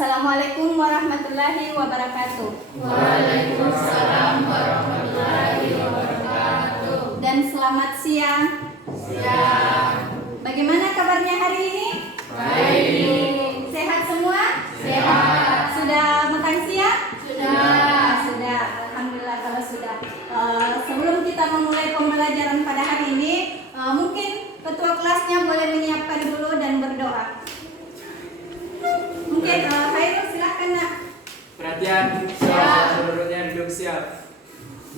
Assalamualaikum warahmatullahi wabarakatuh. Waalaikumsalam warahmatullahi wabarakatuh. Dan selamat siang. Siang. Bagaimana kabarnya hari ini? Baik. Sehat semua? Sehat. Sudah makan siang? Sudah. Alhamdulillah kalau sudah. Sebelum kita memulai pembelajaran pada hari ini, mungkin ketua kelasnya boleh menyiapkan dulu dan berdoa. Mungkin Khairul silahkan nak. Perhatian, seluruhnya duduk siap.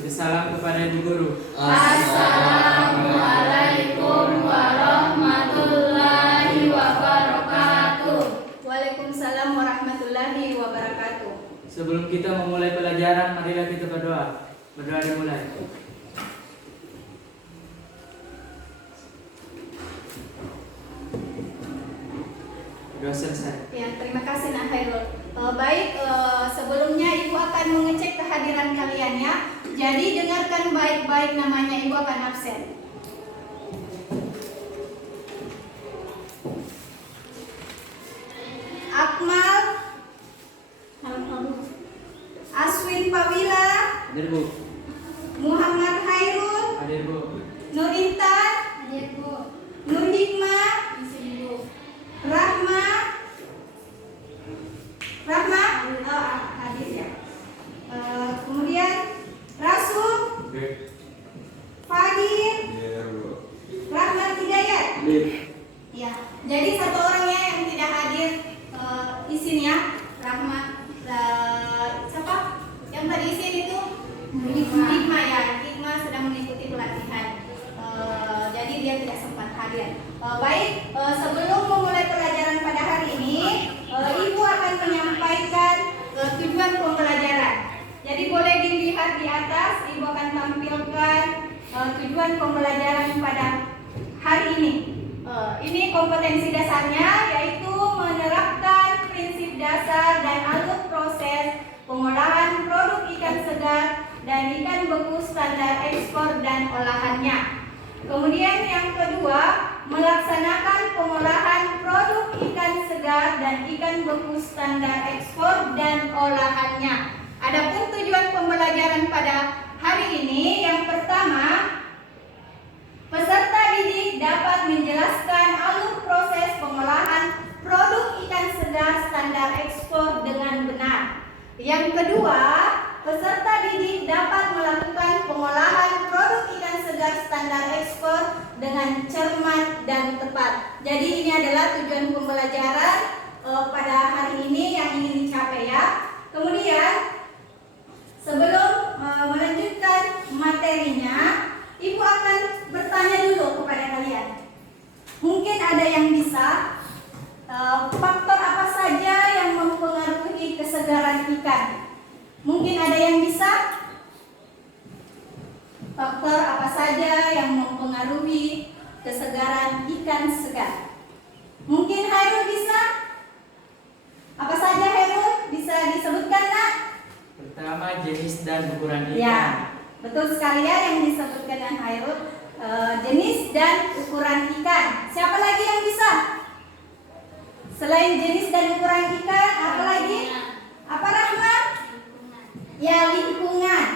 Bersalam kepada ibu guru. Assalamualaikum warahmatullahi wabarakatuh. Waalaikumsalam warahmatullahi wabarakatuh. Sebelum kita memulai pelajaran, marilah kita berdoa. Berdoa dimulai. Doa selesai. Ya, terima kasih Nak Khairul. Baik, sebelumnya Ibu akan mengecek kehadiran kalian ya. Jadi dengarkan baik-baik, namanya Ibu akan absen. Akmal, Aswin Pawila, Hadir bu. Muhammad Khairul, Hadir bu. Nur Intan, Nur Hikmah, Rahma, hadir ya. Kemudian Rasul, Fadil, Rahmat Hidayat. Ya, jadi satu orangnya yang tidak hadir isinya Rahmat. Siapa? Yang tadi isin itu? Hikmah ya. Hikmah sedang mengikuti pelatihan. Jadi dia tidak sempat hadir. Baik, sebelum memulai pelajaran pada hari ini, Ibu akan menyampaikan tujuan pembelajaran. Jadi boleh dilihat di atas, Ibu akan tampilkan tujuan pembelajaran pada hari ini. Ini kompetensi dasarnya, yaitu menerapkan prinsip dasar dan alur proses pengolahan produk ikan segar dan ikan beku standar ekspor dan olahannya. Kemudian yang kedua, melaksanakan pengolahan produk ikan segar dan ikan beku standar ekspor dan olahannya. Adapun tujuan pembelajaran pada hari ini, yang pertama, peserta didik dapat menjelaskan alur proses pengolahan produk ikan segar standar ekspor dengan benar. Yang kedua, peserta didik dapat melakukan pengolahan produk ikan segar standar ekspor dengan cermat dan tepat. Jadi ini adalah tujuan pembelajaran pada hari ini yang ingin dicapai ya. Kemudian sebelum melanjutkan materinya, Ibu akan bertanya dulu kepada kalian. Mungkin ada yang bisa faktor apa saja yang mempengaruhi kesegaran ikan? Mungkin ada yang bisa? Faktor apa saja yang mempengaruhi kesegaran ikan segar? Mungkin Khairul bisa? Apa saja Khairul? Bisa disebutkan nak? Pertama, jenis dan ukuran ikan. Ya, betul sekali ya yang disebutkan dengan Khairul. Jenis dan ukuran ikan. Siapa lagi yang bisa? Selain jenis dan ukuran ikan, apa lagi? Apa Rahma? Ya, lingkungan.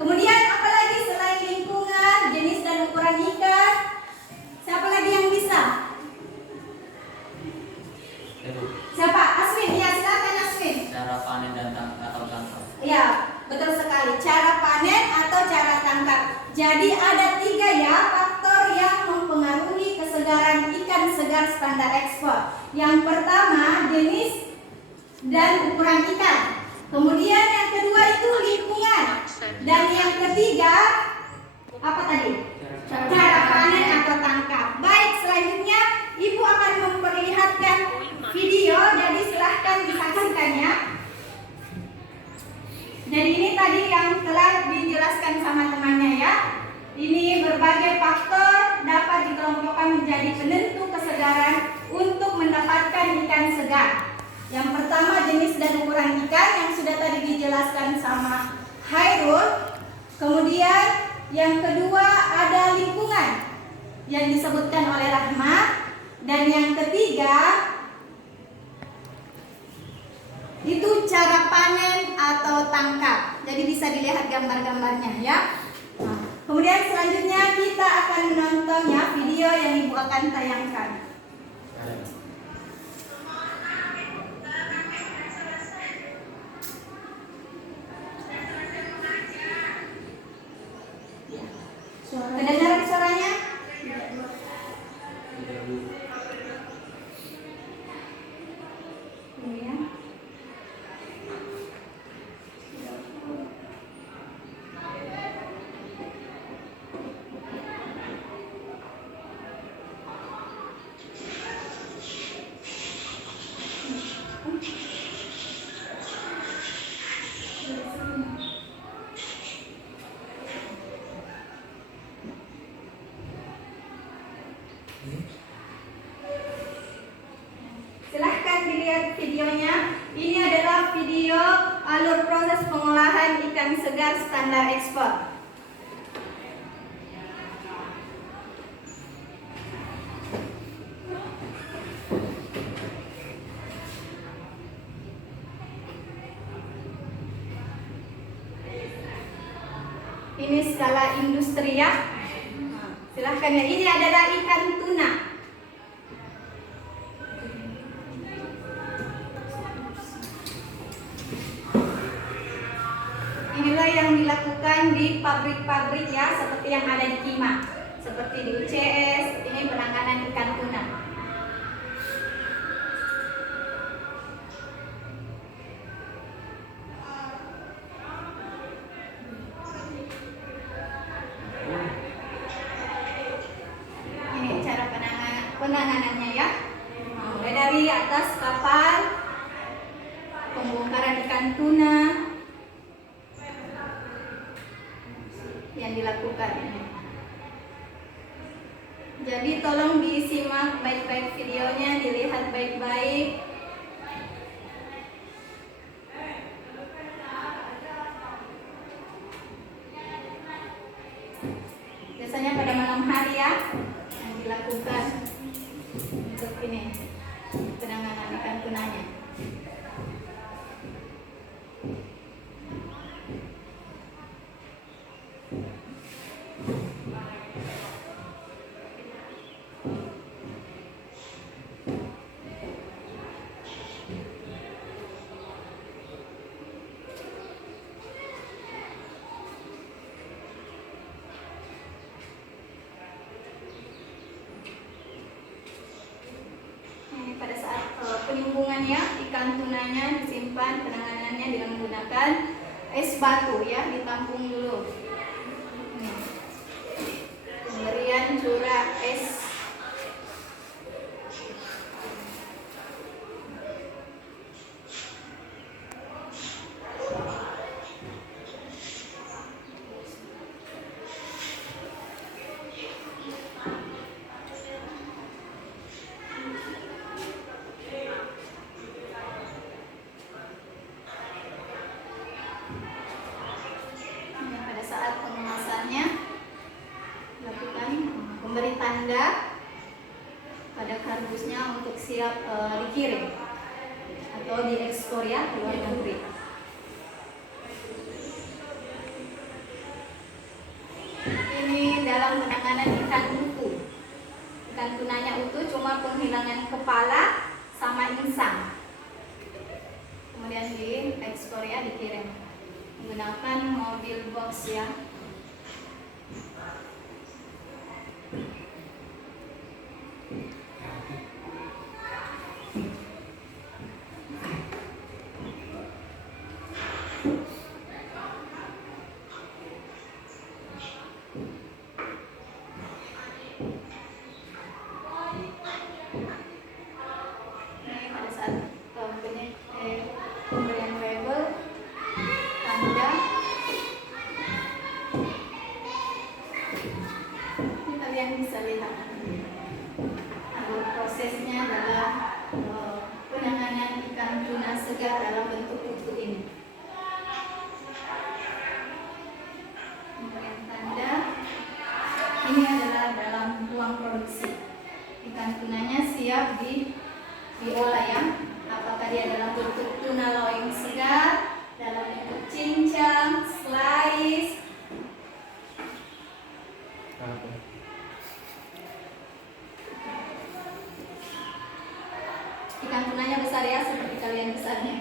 Kemudian apa lagi selain lingkungan, jenis dan ukuran ikan? Siapa lagi yang bisa? Siapa? Aswin. Ya, silakan Aswin. Cara panen dan atau tangkap. Ya, betul sekali. Cara panen atau cara tangkap. Jadi ada 3 ya faktor yang mempengaruhi kesegaran ikan segar standar ekspor. Yang pertama, jenis dan ukuran ikan. Kemudian yang kedua itu lingkungan. Dan yang ketiga, apa tadi? Cara panen atau tangkap. Baik, selanjutnya Ibu akan memperlihatkan video. Jadi silahkan disaksikannya. Jadi ini tadi yang telah dijelaskan sama temannya ya. Ini berbagai faktor dapat dikelompokkan menjadi penentu kesegaran untuk mendapatkan ikan segar. Yang pertama, jenis dan ukuran ikan yang sudah tadi dijelaskan sama Khairul. Kemudian yang kedua ada lingkungan yang disebutkan oleh Rahma. Dan yang ketiga Itu cara panen atau tangkap. Jadi bisa dilihat gambar-gambarnya ya. Nah, kemudian selanjutnya kita akan menonton ya video yang Ibu akan tayangkan. Kedengaran suaranya? Iya. Silahkan dilihat videonya. Ini adalah video alur proses pengolahan ikan segar standar ekspor. Ini skala industri ya. Silahkan ya. Ini adalah ikan tuna. Inilah yang dilakukan di pabrik-pabrik ya, seperti yang ada di Kima, seperti di UCS. Ini penanganan ikan tuna. Ini cara penanganannya ya. Mulai dari atas kapal, pembongkaran ikan tuna yang dilakukan ini. Jadi tolong disimak baik-baik videonya, dilihat baik-baik. Biasanya pada malam hari ya yang dilakukan untuk ini penanganan ikan tunanya. Pada saat penimbulannya ikan tunanya disimpan, penanganannya dengan menggunakan es batu ya, ditampung dulu. Pemberian curah es. Pada saat pengemasannya lakukan memberi tanda pada kardusnya untuk siap dikirim atau diekspor ya ke luar negeri. Ini dalam penanganan ikan utuh. Ikan tunanya utuh, cuma penghilangan kepala sama insang. Kemudian diekspor ya, dikirim menggunakan mobil box ya. Ini pada saat pemberian label tanda. Ini kalian bisa lihat prosesnya adalah penanganan ikan tuna segar dalam bentuk utuh ini. Pemberian tanda. Ini adalah dalam ruang produksi. Ikan tunanya siap diolah ya. Apakah tersedia dalam bentuk tuna loeng segar, dalam bentuk cincang, slice. Ikan tunanya besar ya, seperti kalian besarnya.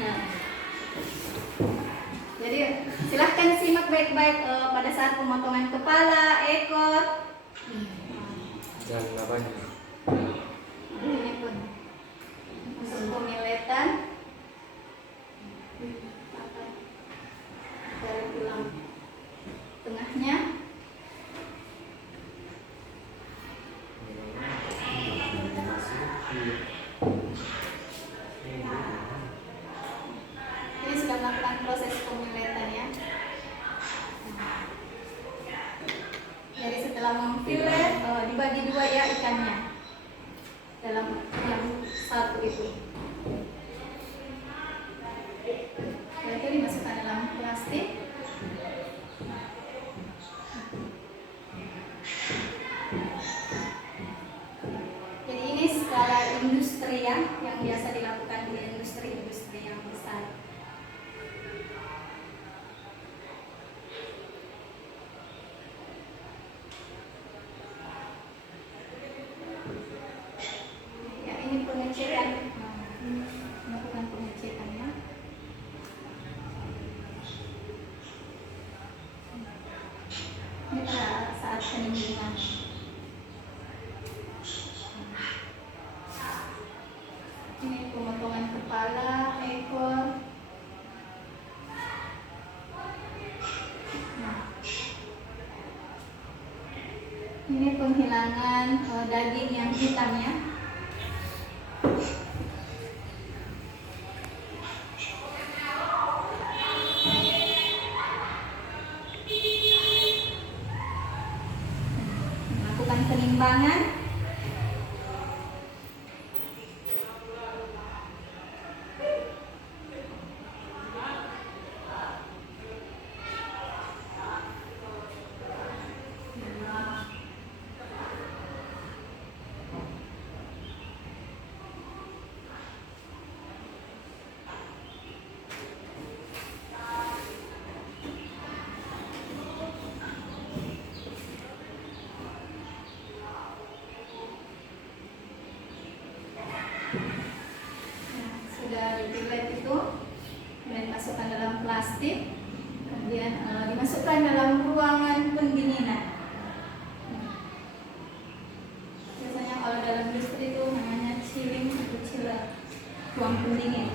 Nah. Jadi silahkan simak baik-baik pada saat pemotongan kepala, ekor. Jangan apanya. Ini pun untuk pemiletan. Dari tulang tengahnya. Ini sudah melakukan proses pemiletan ya. Jadi setelah memfilet dibagi dua ya ikannya dalam yang satu itu. Setelah itu dimasukkan dalam plastik. Jadi ini skala industri ya, yang biasa dilakukan di industri-industri yang besar. Ya, ini pengecekan, melakukan pengecekan ya. Ini pada saat penimbunan. Ini pemotongan kepala, ekor. Nah. Ini penghilangan daging yang hitam ya. Melakukan penimbangan. Sudah dipilet itu, kemudian dimasukkan dalam plastik, kemudian dimasukkan dalam ruangan pendinginan. Biasanya kalau dalam industri itu namanya chilling atau chiller, ruang pendingin.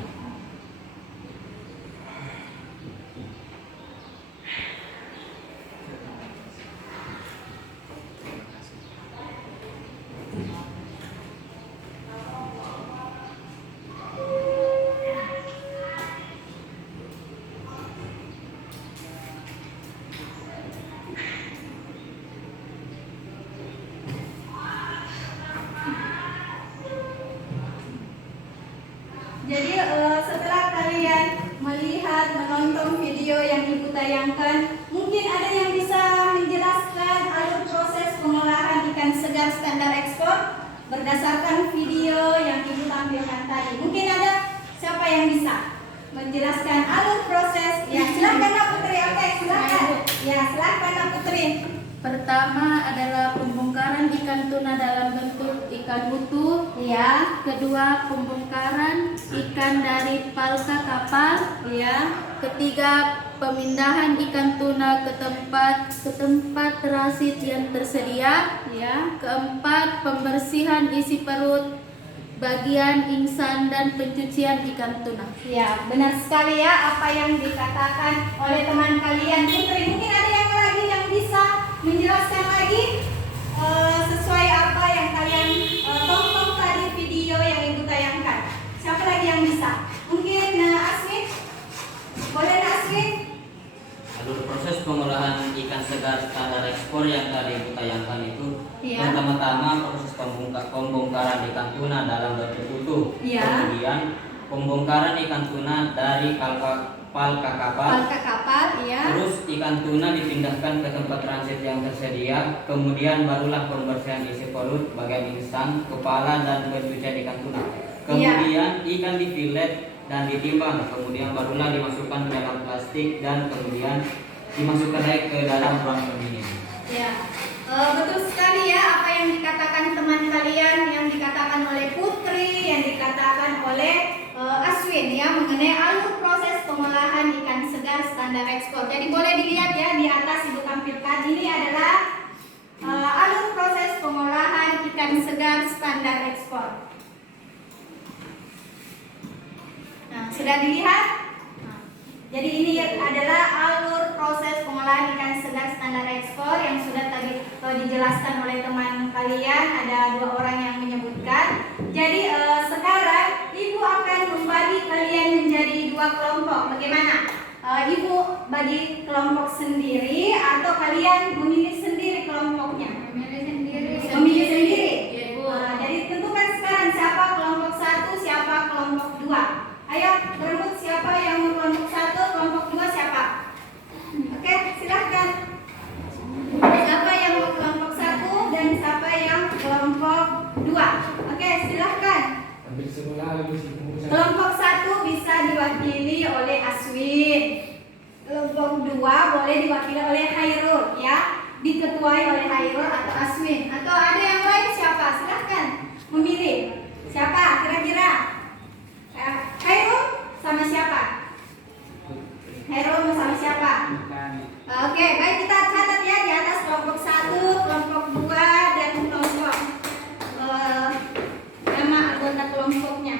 Jadi setelah kalian melihat, menonton video yang Ibu tayangkan, mungkin ada yang bisa menjelaskan alur proses pengolahan ikan segar standar ekspor berdasarkan video yang Ibu tampilkan tadi. Mungkin ada siapa yang bisa menjelaskan alur proses? Ya, silakan Nak Putri. Oke, silakan. Ya, silakan Nak Putri. Pertama adalah pembongkaran ikan tuna dalam bentuk ikan utuh. Ya, Kedua, pembongkaran ikan dari palka kapal. ya, Ketiga, pemindahan ikan tuna ke tempat transit yang tersedia. ya. Keempat, pembersihan isi perut, bagian insang dan pencucian ikan tuna. Ya, benar sekali ya apa yang dikatakan oleh teman kalian Putri. Mungkin ada yang lagi yang bisa menjelaskan lagi sesuai apa yang kalian tonton tadi video yang Ibu tayangkan. Siapa lagi yang bisa? Mungkin Asmin? Boleh Asmin? Alur proses pengolahan ikan segar standar ekspor yang tadi Ibu tayangkan itu, Iya. pertama-tama proses pembongkaran ikan tuna dalam bentuk utuh. Iya. Kemudian pembongkaran ikan tuna dari palka kapal. Palka kapal, ya. Terus ikan tuna dipindahkan ke tempat transit yang tersedia. Kemudian barulah pembersihan isi perut, bagian insang, kepala dan pencucian ikan tuna. Kemudian ikan difilet dan ditimbang, kemudian barulah dimasukkan ke dalam plastik dan kemudian dimasukkan lagi ke dalam ruang pendingin. Ya, betul sekali ya apa yang dikatakan teman kalian, yang dikatakan oleh Putri, yang dikatakan oleh Aswin ya mengenai alur proses pengolahan ikan segar standar ekspor. Jadi boleh dilihat ya di atas Ibu tampilkan ini adalah alur proses pengolahan ikan segar standar ekspor. Nah, sudah dilihat? Jadi ini adalah alur proses pengolahan ikan segar standar ekspor yang sudah tadi dijelaskan oleh teman kalian. Ada 2 orang yang menyebutkan. Jadi sekarang Ibu akan membagi kalian menjadi 2 kelompok. Bagaimana? Ibu bagi kelompok sendiri atau kalian memilih sendiri kelompoknya? Memilih sendiri. Memilih sendiri. Ya, Ibu. Jadi tentukan sekarang siapa kelompok 1, siapa kelompok 2. Ayo berebut siapa yang mau kelompok 1, kelompok 2 siapa? Oke, silahkan. Siapa yang mau kelompok 1 dan siapa yang kelompok 2? Oke, silahkan. Kelompok 1 bisa diwakili oleh Aswin. Kelompok 2 boleh diwakili oleh Hairul ya. Diketuai oleh Hairul atau Aswin. Atau ada yang lain siapa? Silahkan memilih. Siapa kira-kira? Hairul sama siapa? Hairul sama siapa? Oke, baik kita catat ya di atas kelompok 1, kelompok 2 dan kelompok nama anggota kelompoknya.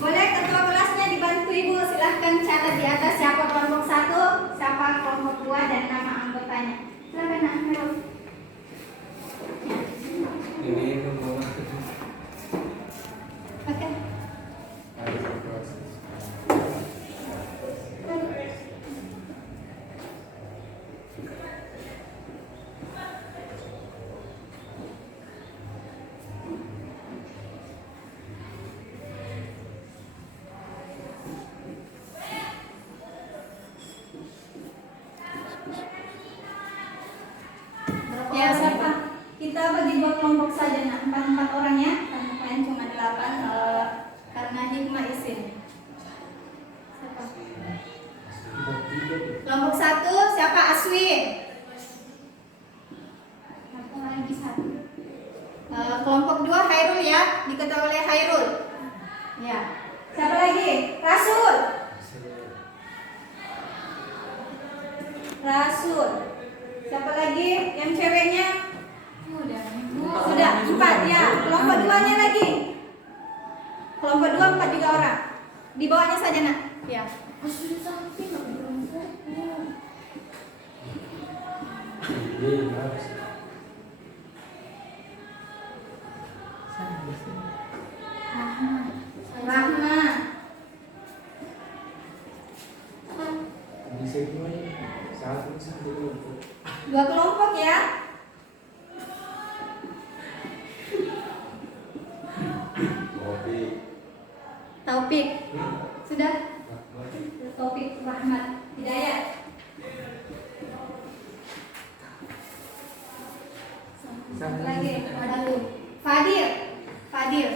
Boleh ketua kelasnya dibantu Ibu, silahkan catat di atas siapa kelompok 1, siapa kelompok 2 dan nama anggotanya. Silahkan Nak Hairul. Oke. Ya siapa? Kita bagi 2 kelompok saja Nak, 4 orang ya. Kalian cuma 8 karena hikmah isin. Siapa? Kelompok 1 siapa? Aswin. Satu lagi 1. Kelompok 2 Hairul ya, diketuai oleh Hairul. Ya. Siapa lagi? Rasul. Rasul. Siapa lagi yang ceweknya? Sudah 4 ya. Kelompok 2-nya lagi. Kelompok 2 4 juga orang. Di bawahnya saja Nak. Ya. Sudah sampai nggak berkelompok. Rahma. Dua kelompok ya. Taufik. Sudah? Taufik Rahmat Hidayat. Satu lagi ada Fadil. Fadil.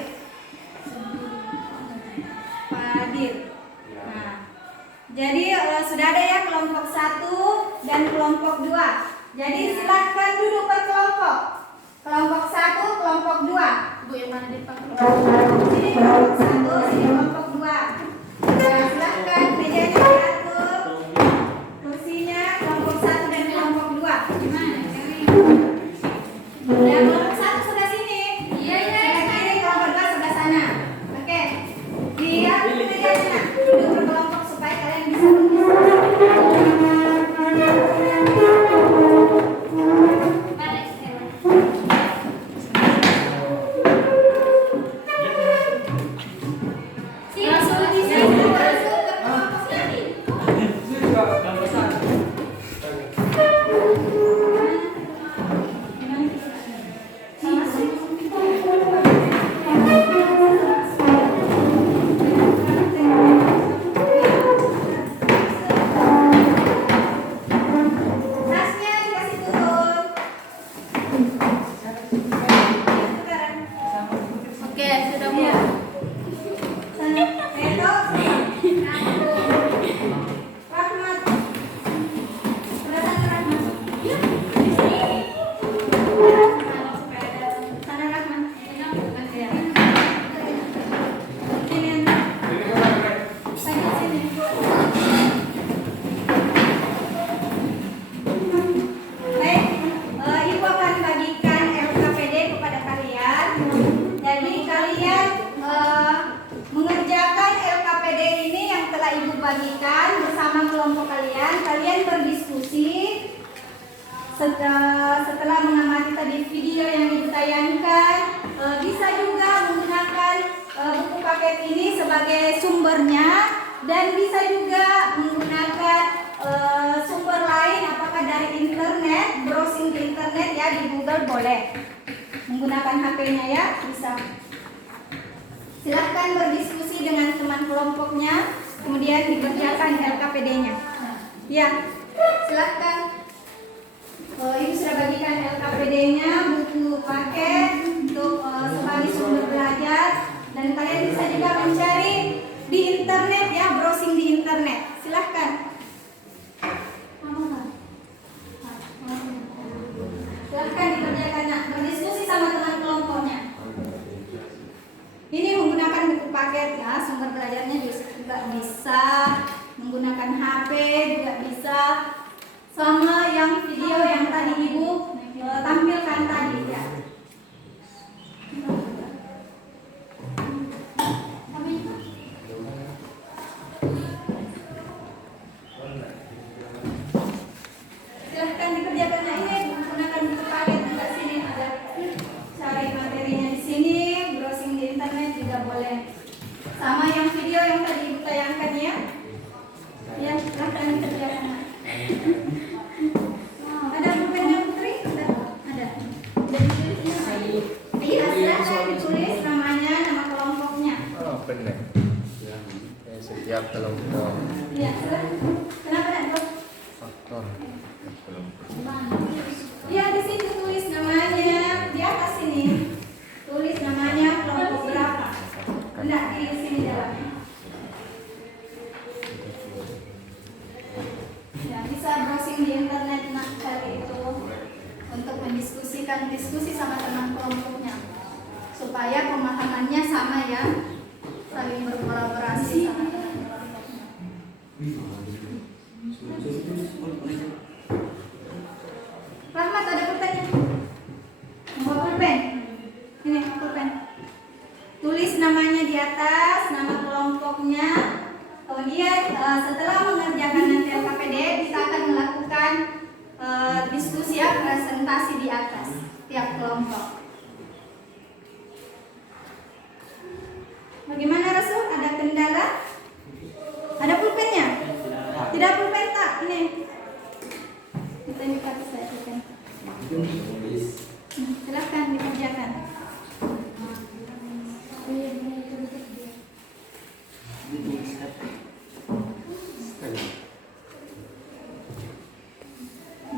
Fadil. Nah, jadi sudah ada ya kelompok 1 dan kelompok 2. Jadi silakan duduk per kelompok. Kelompok 1, kelompok 2. Bu yang mana di depan? Sini kelompok 1, sini kelompok 2. Nah, silakan mejanya diatur. Kursinya kelompok 1 dan kelompok 2. Gimana? Ya, kelompok 1 sebelah sini. Iya. Sebelah kiri, kelompok 2 sebelah sana. Oke. Lihat mejanya. Duduk berkelompok supaya kalian bisa bagikan bersama kelompok kalian. Kalian berdiskusi setelah mengamati tadi video yang Ibu tayangkan. Bisa juga menggunakan buku paket ini sebagai sumbernya, dan bisa juga menggunakan sumber lain, apakah dari internet, browsing di internet ya, di Google boleh. Menggunakan HP-nya ya, bisa. Silahkan berdiskusi dengan teman kelompoknya, kemudian dikerjakan LKPD-nya. Ya, silahkan. Ibu sudah bagikan LKPD-nya, buku paket untuk sebagai sumber belajar, dan kalian bisa juga mencari di internet ya, browsing di internet. Silahkan. Silahkan dikerjakan, berdiskusi sama teman kelompoknya. Ini menggunakan buku paket ya, sumber belajarnya juga bisa, menggunakan HP juga bisa, sama yang video yang tadi Ibu tampilkan tadi ya. Silahkan dikerjakan. Nah, ini menggunakan buku paket juga, sini ada cari materinya di sini, browsing di internet juga boleh. Sama yang video yang tadi Ibu tayangkan ya. Ya, silahkan dikerjakan. Ada pulpennya Putri? Ada. Iya, silahkan ditulis namanya, nama kelompoknya. Oh, benar. Setiap kelompok Iya, silahkan. Kenapa enggak? faktor kelompok. Ya, di sini tulis namanya, di atas sini tulis namanya kelompok berapa. Enggak, di sini dalamnya. Ya, bisa browsing di internet kali itu untuk mendiskusikan diskusi sama teman kelompoknya, supaya pemahamannya sama ya, saling berkolaborasi sama teman kelompoknya. Rahmat, ada pulpennya? Mau pulpen? Ini pulpen. Tulis namanya di atas, nama kelompoknya. Kemudian setelah mengerjakan nanti LKPD, kita akan melakukan diskusi ya, presentasi di atas tiap kelompok. Bagaimana Rasul? Ada kendala? Ada pulpennya? Tidak pulpen tak? Ini. Kita buka saya pulpen. Silahkan dikerjakan.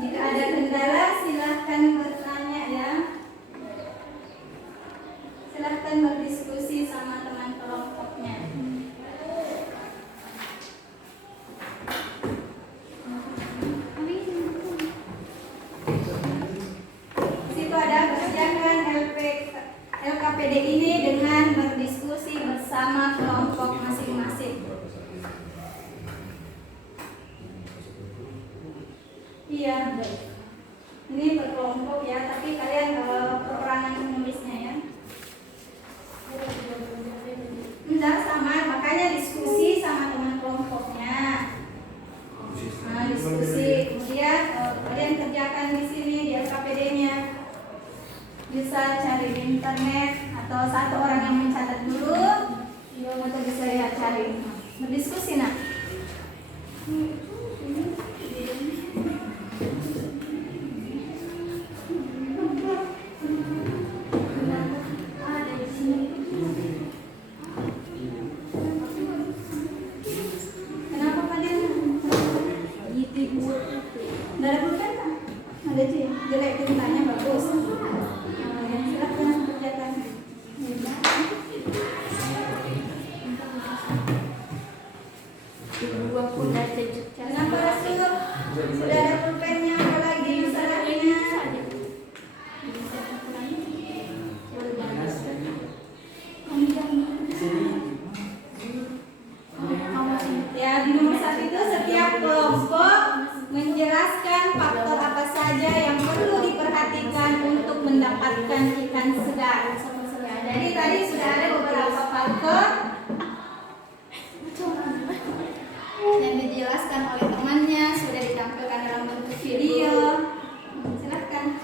Jika ada kendala silahkan bertanya ya. Silahkan berdiskusi sama teman kelompoknya. Situ ada kerjakan LKPD ini dengan berdiskusi bersama kelompok masing-masing. Iya, ini berkelompok ya, tapi kalian perorangan menulisnya ya. Enggak sama, makanya diskusi sama teman kelompoknya. Nah, diskusi, kemudian kalian kerjakan di sini di LKPD-nya. Bisa cari di internet atau satu orang yang mencatat dulu, untuk bisa lihat cari. Berdiskusi nak. Kenapa kalian? Nggak ada pulpen kan? Ada sih, jelek tintanya bagus. Silahkan kerjakan. Kenapa Rasul? Sudah ada pulpennya, apa lagi masalahnya? Ya, di nomor 1 itu setiap kelompok menjelaskan faktor apa saja yang perlu diperhatikan untuk mendapatkan ikan segar. Ya, jadi tadi sudah ada beberapa faktor yang dijelaskan oleh temannya, sudah ditampilkan dalam bentuk video. Silahkan.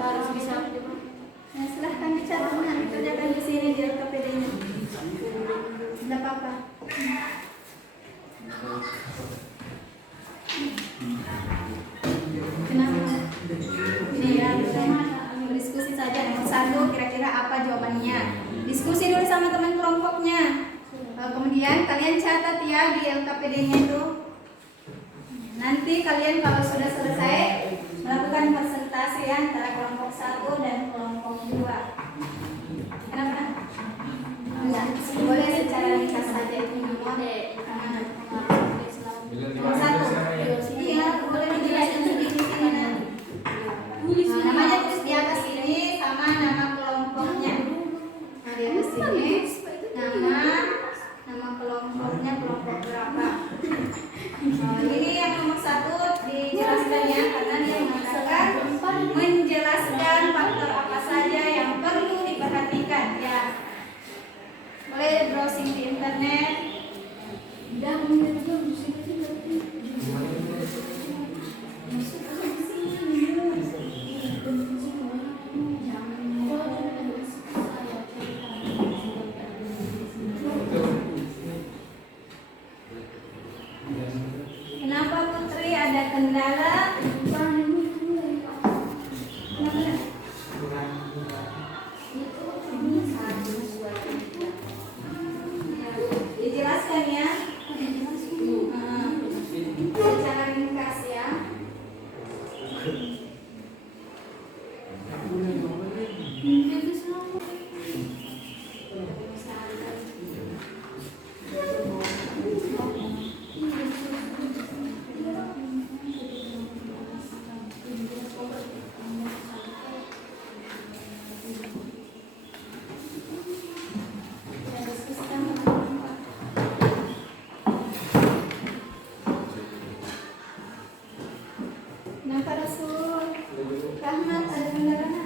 Harus bisa. Nah, silahkan dicatat, nanti kerjakan di sini di LKPD-nya. Tidak apa-apa. Kenapa? Ini ya, kita diskusi saja. Nomor 1, kira-kira apa jawabannya? Diskusi dulu sama teman kelompoknya. Kemudian kalian catat ya di LKPD-nya itu. Nanti kalian kalau sudah selesai melakukan presentasi ya antara kelompok 1 dan kelompok 2. Kenapa? Enggak, boleh secara ringkas saja itu nomor. Nomor 1. Iya, boleh dijelaskan sedikit ini. Nah, namanya tulis di atas ini sama nama kelompoknya. Nah, di atas sini nama kelompoknya kelompok berapa. Ini yang nomor 1 dijelaskan ya, karena dia mengatakan menjelaskan faktor apa saja yang perlu diperhatikan ya. Boleh browsing di internet. Kenapa Putri ada kendala? Dijelaskan ya. Secara ringkas ya. Kenapa Rasul? Rahmat ada kendala?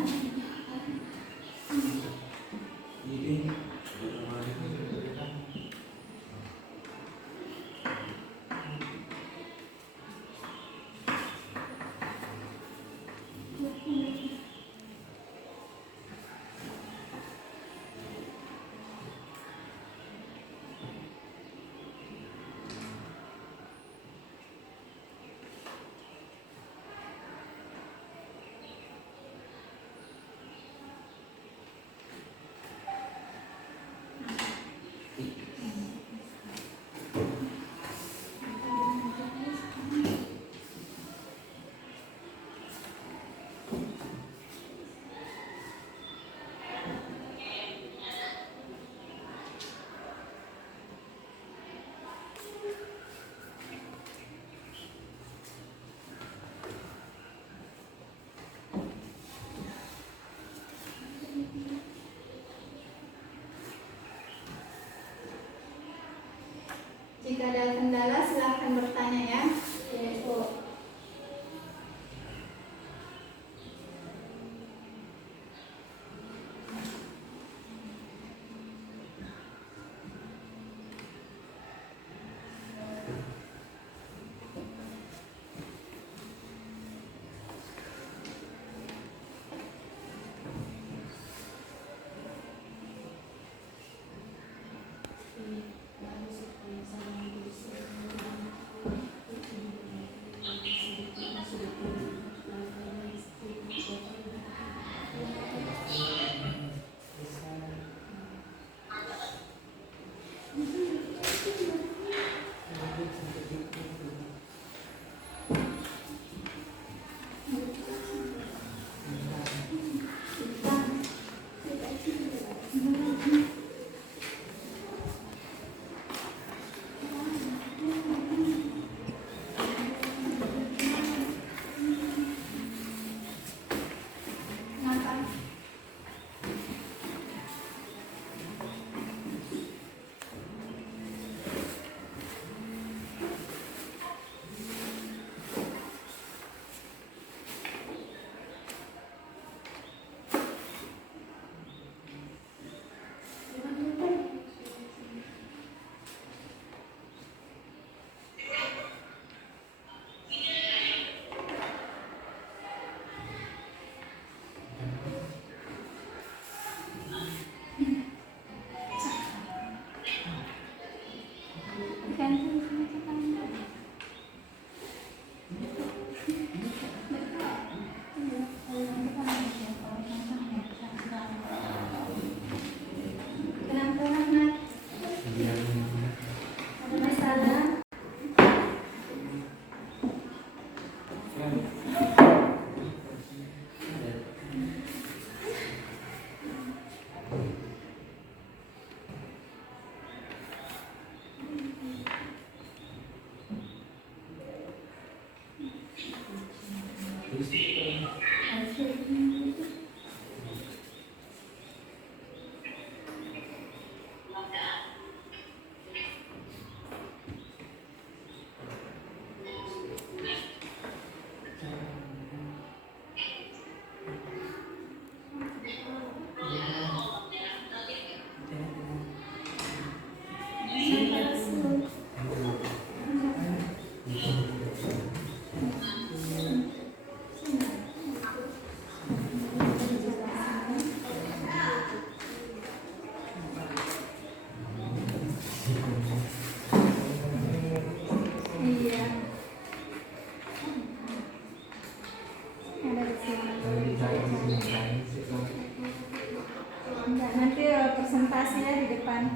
persentase di depan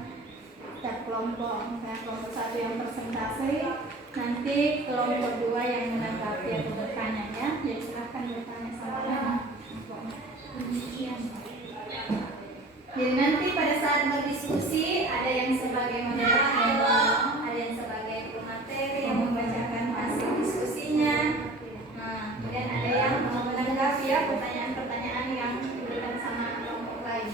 setiap kelompok. Misalnya kelompok 1 yang persentase, nanti kelompok 2 yang menanggapi atau bertanya ya. Jadi silahkan bertanya sama jadi nanti pada saat berdiskusi ada yang sebagai moderator, ada yang sebagai pemateri yang membacakan hasil diskusinya. Nah, kemudian ada yang menanggapi ya pertanyaan-pertanyaan yang diberikan sama kelompok lain.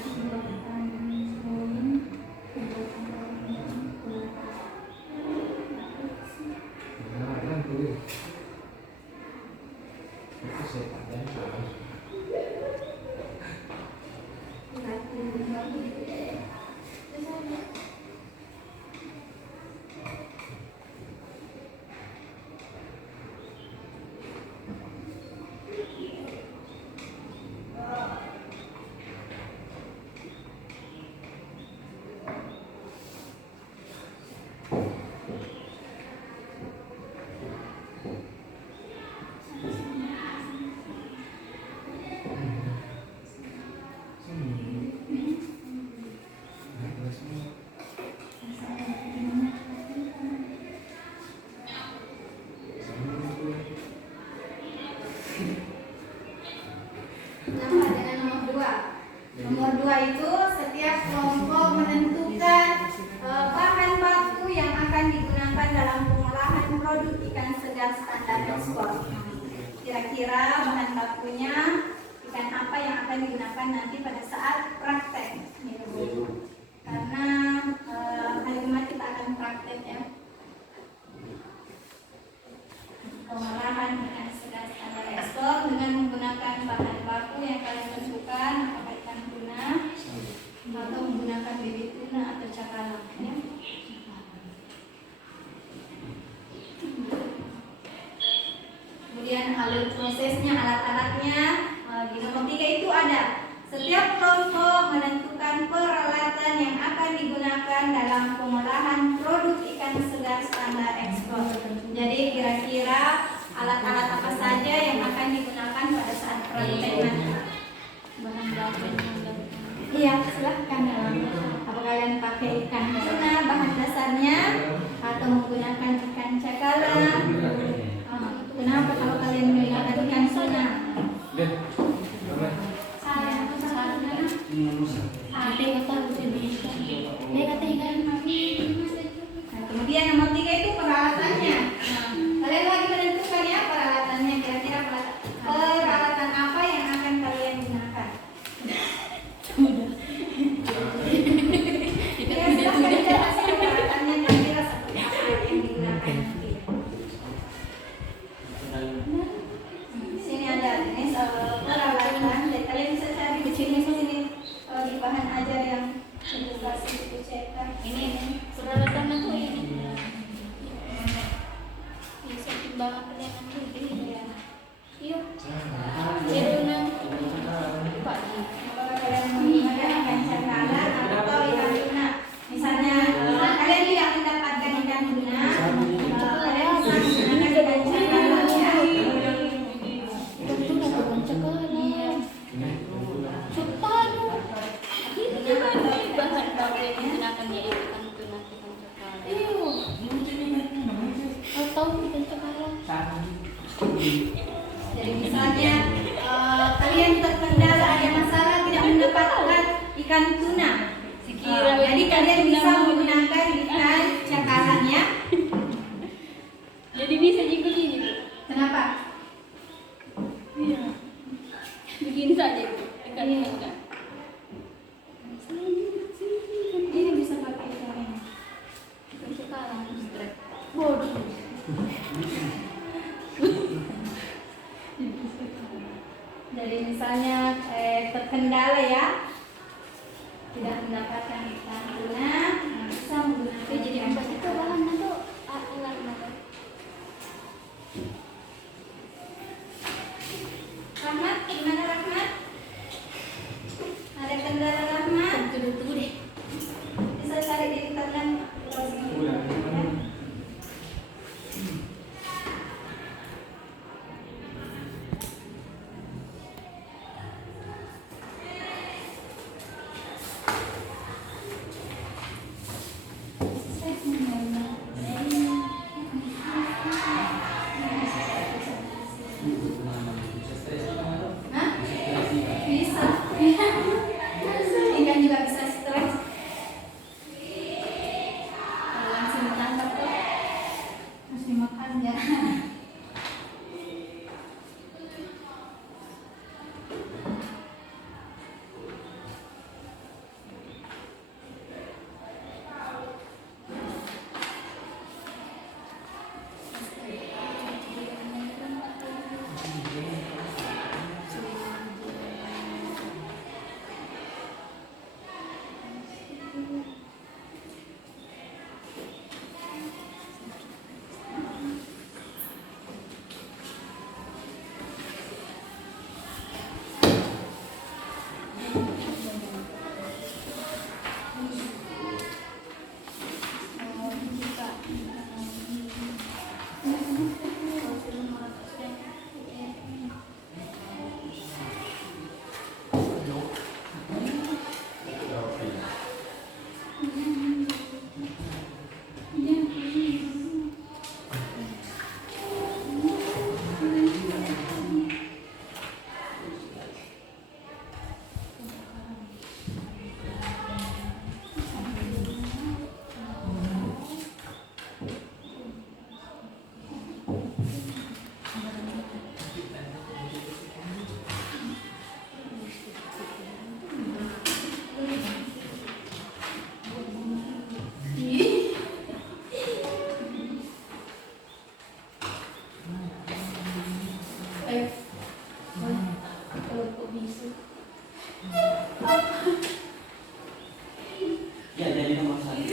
Nomor 2 itu setiap kelompok menentukan bahan baku yang akan digunakan dalam pengolahan produk ikan segar standar ekspor. Kira-kira bahan bakunya ikan apa yang akan digunakan nanti pada saat praktek. Karena hari Jumat kita akan praktek ya. Pengolahan ikan segar standar ekspor dengan menggunakan bahan baku yang kalian tentukan, apakah ikan tuna atau menggunakan bibit tuna atau cakalang ya. Kemudian alur prosesnya, alat-alatnya di nomor 3 itu ada setiap kelompok menentukan peralatan yang akan digunakan dalam pengolahan produk ikan segar standar ekspor. Jadi kira-kira alat-alat apa saja yang akan digunakan pada saat praktek? Bahan baku. Iya, silahkan. Apa kalian pakai ikan tuna bahan dasarnya atau menggunakan ikan cakalang? Kenapa kalau kalian menggunakan ikan tuna? Kemudian nomor 3 itu peralatannya. Kalian lagi menentukan ya peralatannya. Kira-kira peralatan apa yang akan kalian gunakan? Ya, silahkan dijelaskan peralatannya kira-kira seperti apa yang digunakan nanti. Sini ada ini peralatan. Jadi kalian bisa cari di sini di bahan ajar yang edukasi itu cetak. Ini Peralatan aku ini. Bisa timbangan kalian nanti ini ya. Yuk. Iruna. Pagi. apakah kalian menggunakan ikan cakalang atau ikan tuna? Misalnya kalian tidak mendapatkan ikan tuna, kalian bisa menggunakan ikan cakalang ya. Tentu bukan cakalang. Supanu. Ini kan bahan baku yang digunakan yaitu ikan tuna, ikan cakalang. Iyo. Atau ikan cakalang. Jadi misalnya kalian terkendala ada masalah tidak mendapatkan ikan tuna, jadi kalian bisa menggunakan ikan cakalang ya. Jadi bisa juga gini. Kenapa? Iya. Begini saja Bu. Ikan tuna. Ini bisa pakai ikan ini. Ikan cakalang. Bodoh. Jadi misalnya terkendala ya, tidak mendapatkan ikan tuna, bisa menggunakan Jadi ikan apa itu cakalang. bahannya tuh alat apa? Rahmat, gimana Rahmat? Ada kendala Rahmat? Tunggu deh. Bisa cari di internet. Ya jadi nomor 1.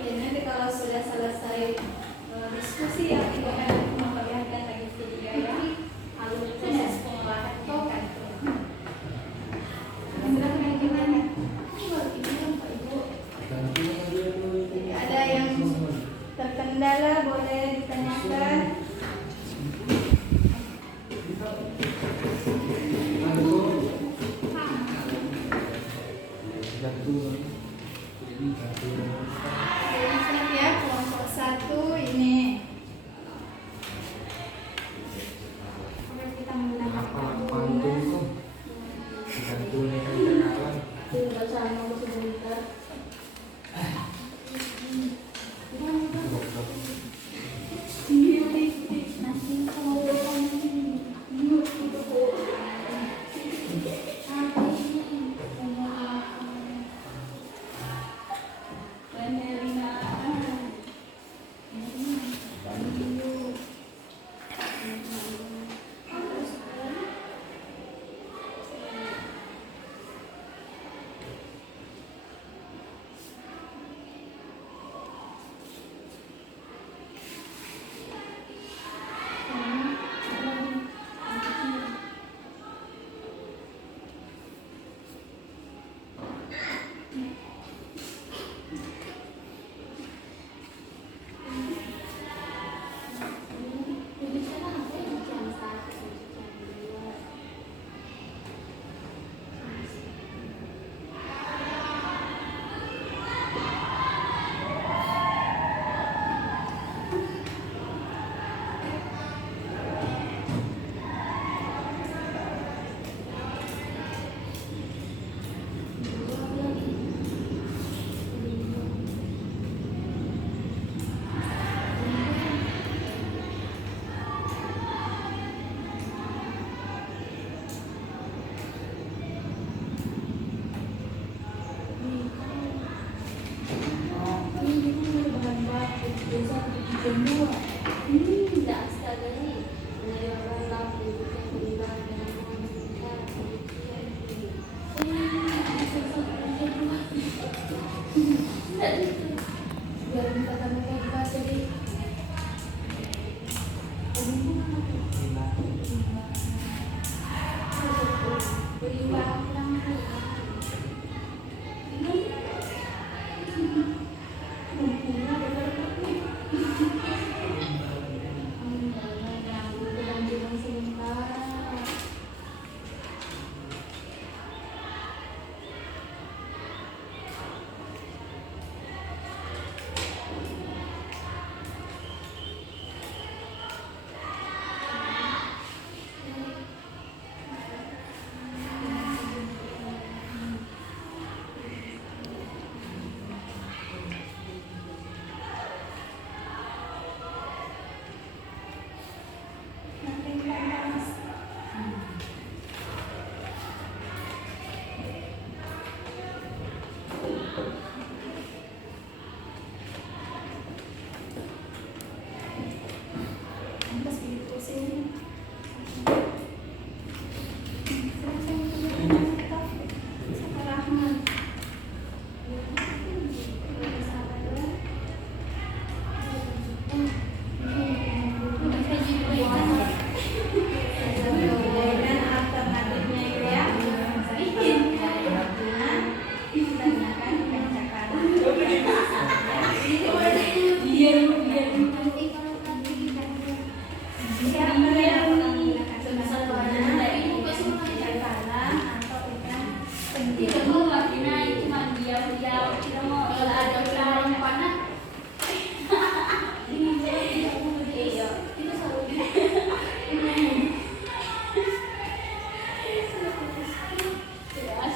Ya, nanti kalau sudah selesai diskusi ya kita akan memperlihatkan lagi video ya alur proses pengolahan ikan tuna. Silakan yang gimana? Jadi ada yang terkendala boleh ditanyakan. Jadi siap ya, kelompok 1 ini. Oke, kita menggunakan tabungan.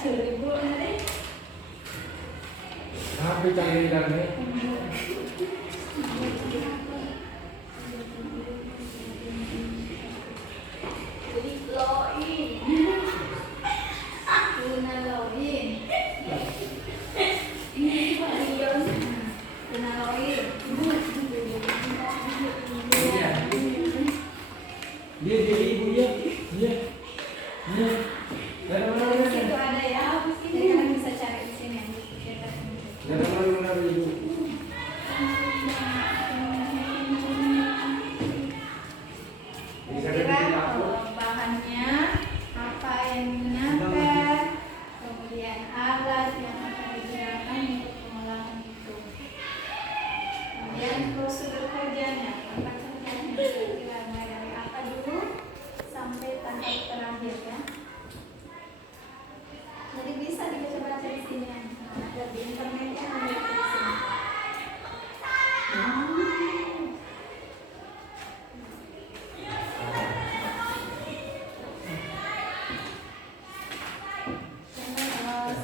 10.000 nanti. Tapi cari lagi. Dia ibu ya. Di situ ada ya. Jadi kalian bisa cari di sini. Kira bahannya apa yang digunakan, kemudian alat yang akan digunakan untuk pengolahan itu, kemudian prosedur kerjanya, apa kerjanya, kira-kira mulai dari apa dulu sampai tahap terakhir ya. Jadi bisa dibaca-baca di sini ya. Ada di internetnya ada di sini.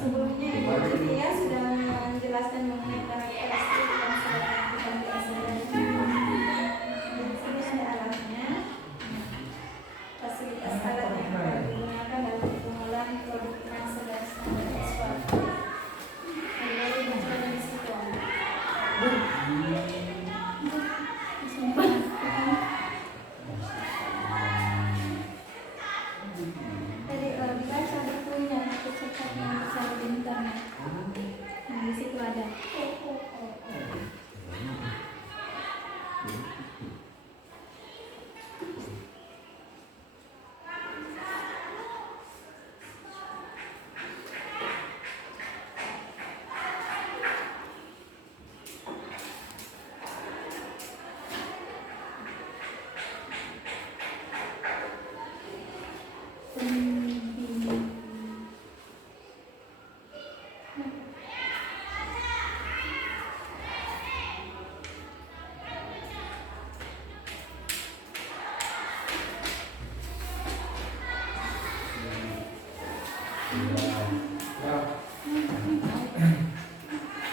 Sebelumnya Ibu Lydia sudah menjelaskan mengenai karakteristik dan sini ada alatnya, fasilitas alat yang akan digunakan dalam pengolahan produk transfer dan standar ekspor. Lalu dicoba di situ. Jadi dibaca bukunya, cepatnya cari di internet. Nah, di situ ada.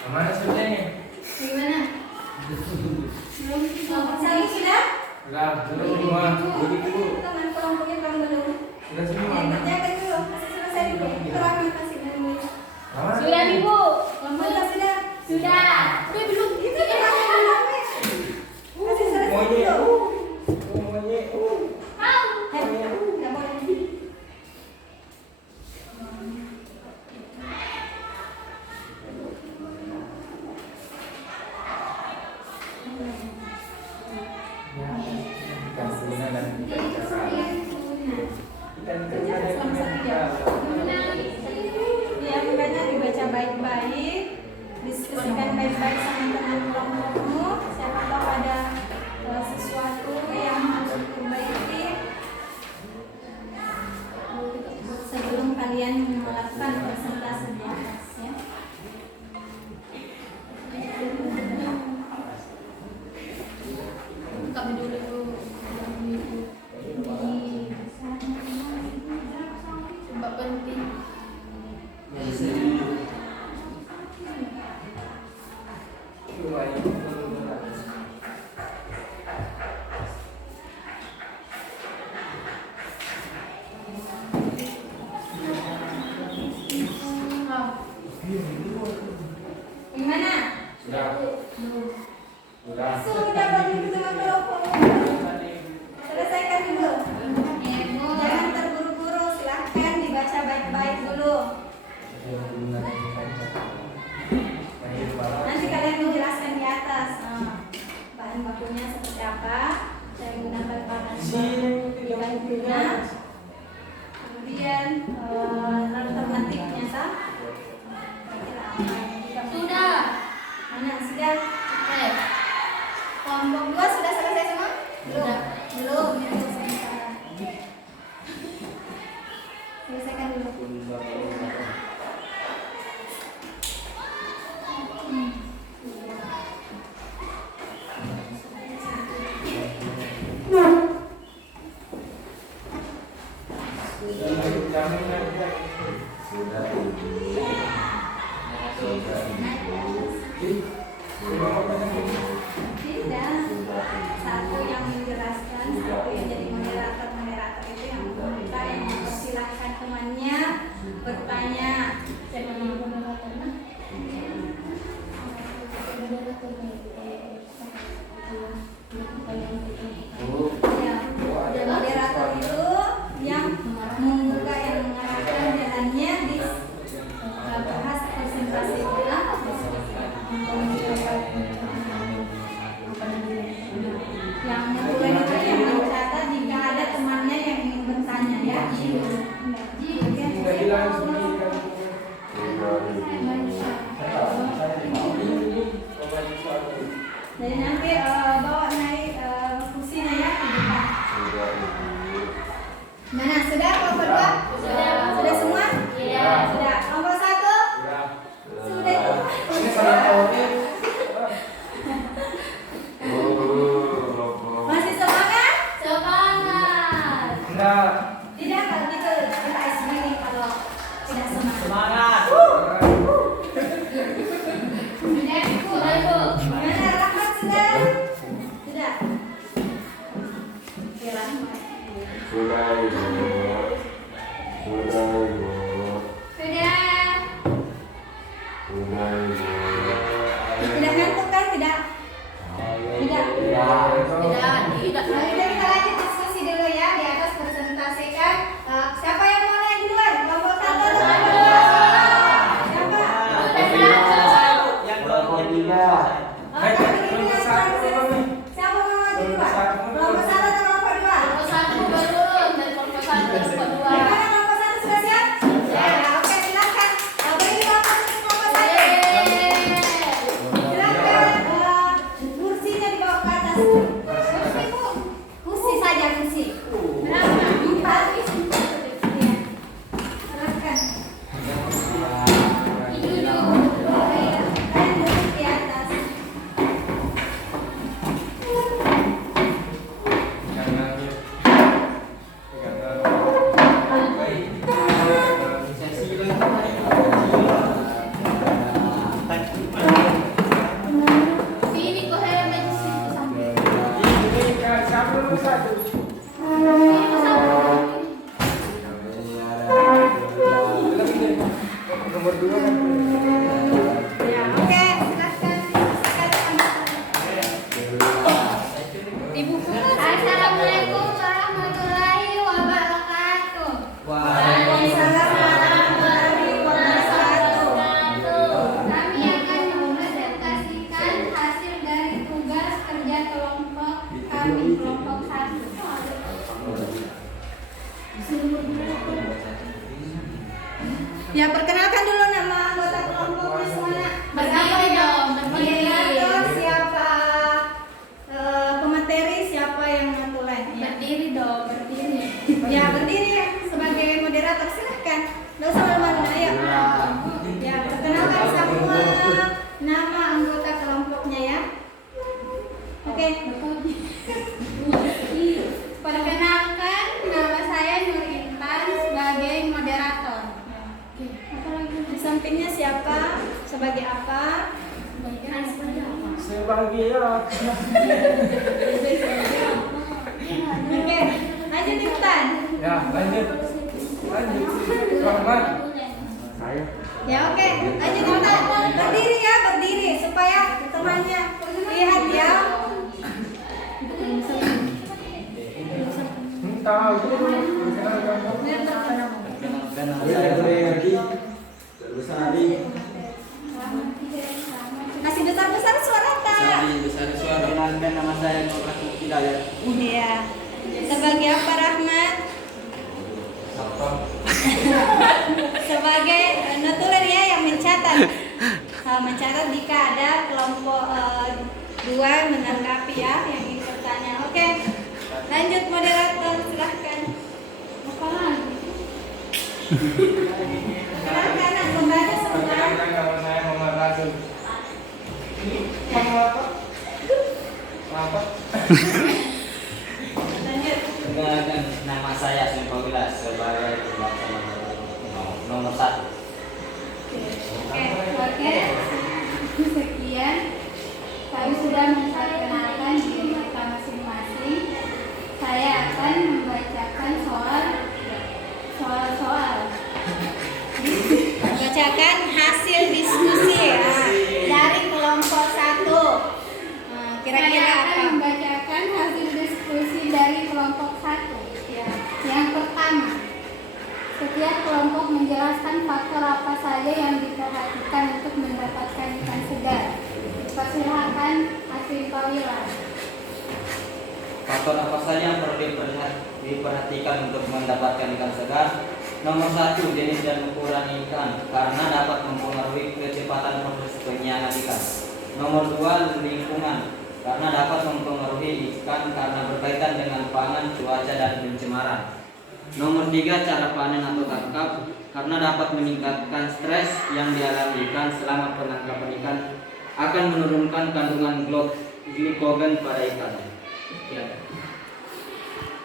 Mana sebenarnya? Gimana? Sali sudah? Sudah, belum semua. Teman kelompoknya kamu belum. Sudah semua. Yang kerjakan dulu, masih selesai dulu. Kurang kasih dulu. Sudah Ibu. Kamu sudah? Sudah. Udah belum? Itu kurang belum. Masih selesai dulu. Nggak boleh. Ya, makanya dibaca baik-baik, diskusikan baik-baik sama teman kelompokmu. Siapa tahu ada sesuatu yang harus diperbaiki sebelum kalian melakukan presentasi di atas ya. Kami dulu sebab penting. Gimana? Sudah. Sudah bagi teman kelompokmu. Selesaikan dulu. Jangan terburu-buru, silahkan dibaca baik-baik dulu. Nanti kalian menjelaskan di atas bahan bakunya seperti apa, saya menggunakan bahan bakunya, kemudian alternatifnya sah. Kira-kira apa yang kita Sudah. mana sudah? Kelompok 2 sudah selesai semua? Sudah. Belum ya, sementara. Selesaikan dulu. Sudah. Jadi nanti bawa naik kursinya ya ke depan. Mana sudah kelompok 2? Sudah semua? Iya. Sudah. Kelompok 1? Sudah. Masih semangat? Semangat. Tidak, kalau gitu kita isi lagi kalau tidak semangat. Semangat. Sudah, Bu. Mana Rahmat sudah? Sudah. Oke, Rahmat. Sudah. Tidak ngantuk kan? Tidak. Tidak. Tidak. Nah, kita lanjut diskusi dulu ya di atas presentasikan. Siapa yang mau naik duluan? Kelompok 1 atau kelompok 2? Siapa? Yang kelompok 3. Siapa mau maju duluan? Kelompok 1 atau kelompok 2? Kelompok 1 baru dari kelompok 1 ke kelompok 2. Gimana kelompok 1 sudah siap? Ya, oke silakan. Beri kelompok 1 kelompok 1. Silakan. Kursinya dibawa ke atas. Kursi, Bu. Kursi saja kursi. Berapa? 4. Iya. Silakan. Kalian duduk di atas. Sini kok helmet situ sampai. Ya, oke, silakan. Ibu Assalamualaikum warahmatullahi wabarakatuh. Waalaikumsalam warahmatullahi wabarakatuh. Kami akan mempresentasikan hasil dari tugas kerja kelompok kami kelompok 1. Ya, perkenalkan dulu nama anggota kelompoknya semua. Berdiri dong, berdiri. Moderator siapa? Pemateri siapa yang mentulen? Ya. Berdiri dong, berdiri. Ya, berdiri sebagai moderator silahkan. Nggak usah malu-malu, ayo. Ya, perkenalkan semua nama anggota kelompoknya ya. Oke. Perkenalkan, nama saya Nur Intan sebagai moderator. Di sampingnya siapa? Sebagai apa? Oke, lanjut Intan. Ya oke, lanjut Intan. Berdiri ya, berdiri supaya temannya lihat ya. Kasih besar-besar suara tak? Perkenalkan nama saya Nur Hidayat. Iya. Sebagai apa Rahmat? Sebagai notulen ya yang mencatat. Mencatat jika ada kelompok 2 menanggapi ya yang ingin bertanya. Oke. Lanjut moderator silahkan. Apa lagi? Silahkan kembali semua. Lanjut. Perkenalkan nama saya Sumpawila sebagai pelaksana nomor 1. Oke, sekian. Kami sudah memperkenalkan diri kita masing-masing. Saya akan membacakan soal-soal. Bacakan hasil diskusi ya dari kelompok 1. Kira-kira Saya akan apa? membacakan hasil diskusi dari kelompok 1. Ya. Yang pertama, setiap kelompok menjelaskan faktor apa saja yang diperhatikan untuk mendapatkan ikan segar. Persilakan Asri Pawila. Faktor apa saja yang perlu diperhatikan untuk mendapatkan ikan segar? Nomor 1, jenis dan ukuran ikan karena dapat mempengaruhi kecepatan proses penyiangan ikan. Nomor 2, lingkungan karena dapat mempengaruhi ikan karena berkaitan dengan pangan, cuaca, dan pencemaran. Nomor 3, cara panen atau tangkap karena dapat meningkatkan stres yang dialami ikan selama penangkapan ikan, akan menurunkan kandungan glikogen pada ikan. Ya.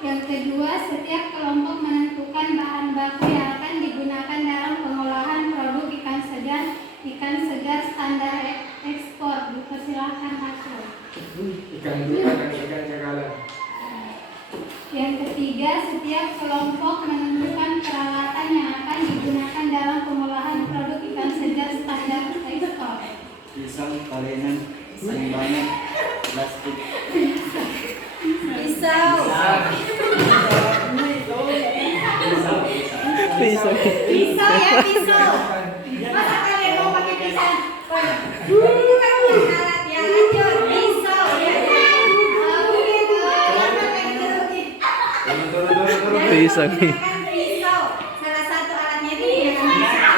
Yang kedua, setiap kelompok menentukan bahan baku yang akan digunakan dalam pengolahan produk ikan segar standar ekspor. Dipersilakan Hasil. Ikan duka dan ikan cakalang. Yang ketiga, setiap kelompok menentukan peralatan yang akan digunakan dalam pengolahan produk ikan segar standar ekspor. Pisang, kalenan, seimbangan, plastik. Pisau. Pisau. Pisau ya, pisau. Masa kalian mau pakai pisau? Itu kan bukan alat ya, lanjut. Pisau ya kan? Begitu. Pisau. Gunakan pisau. Salah satu alatnya itu gunakan pisau.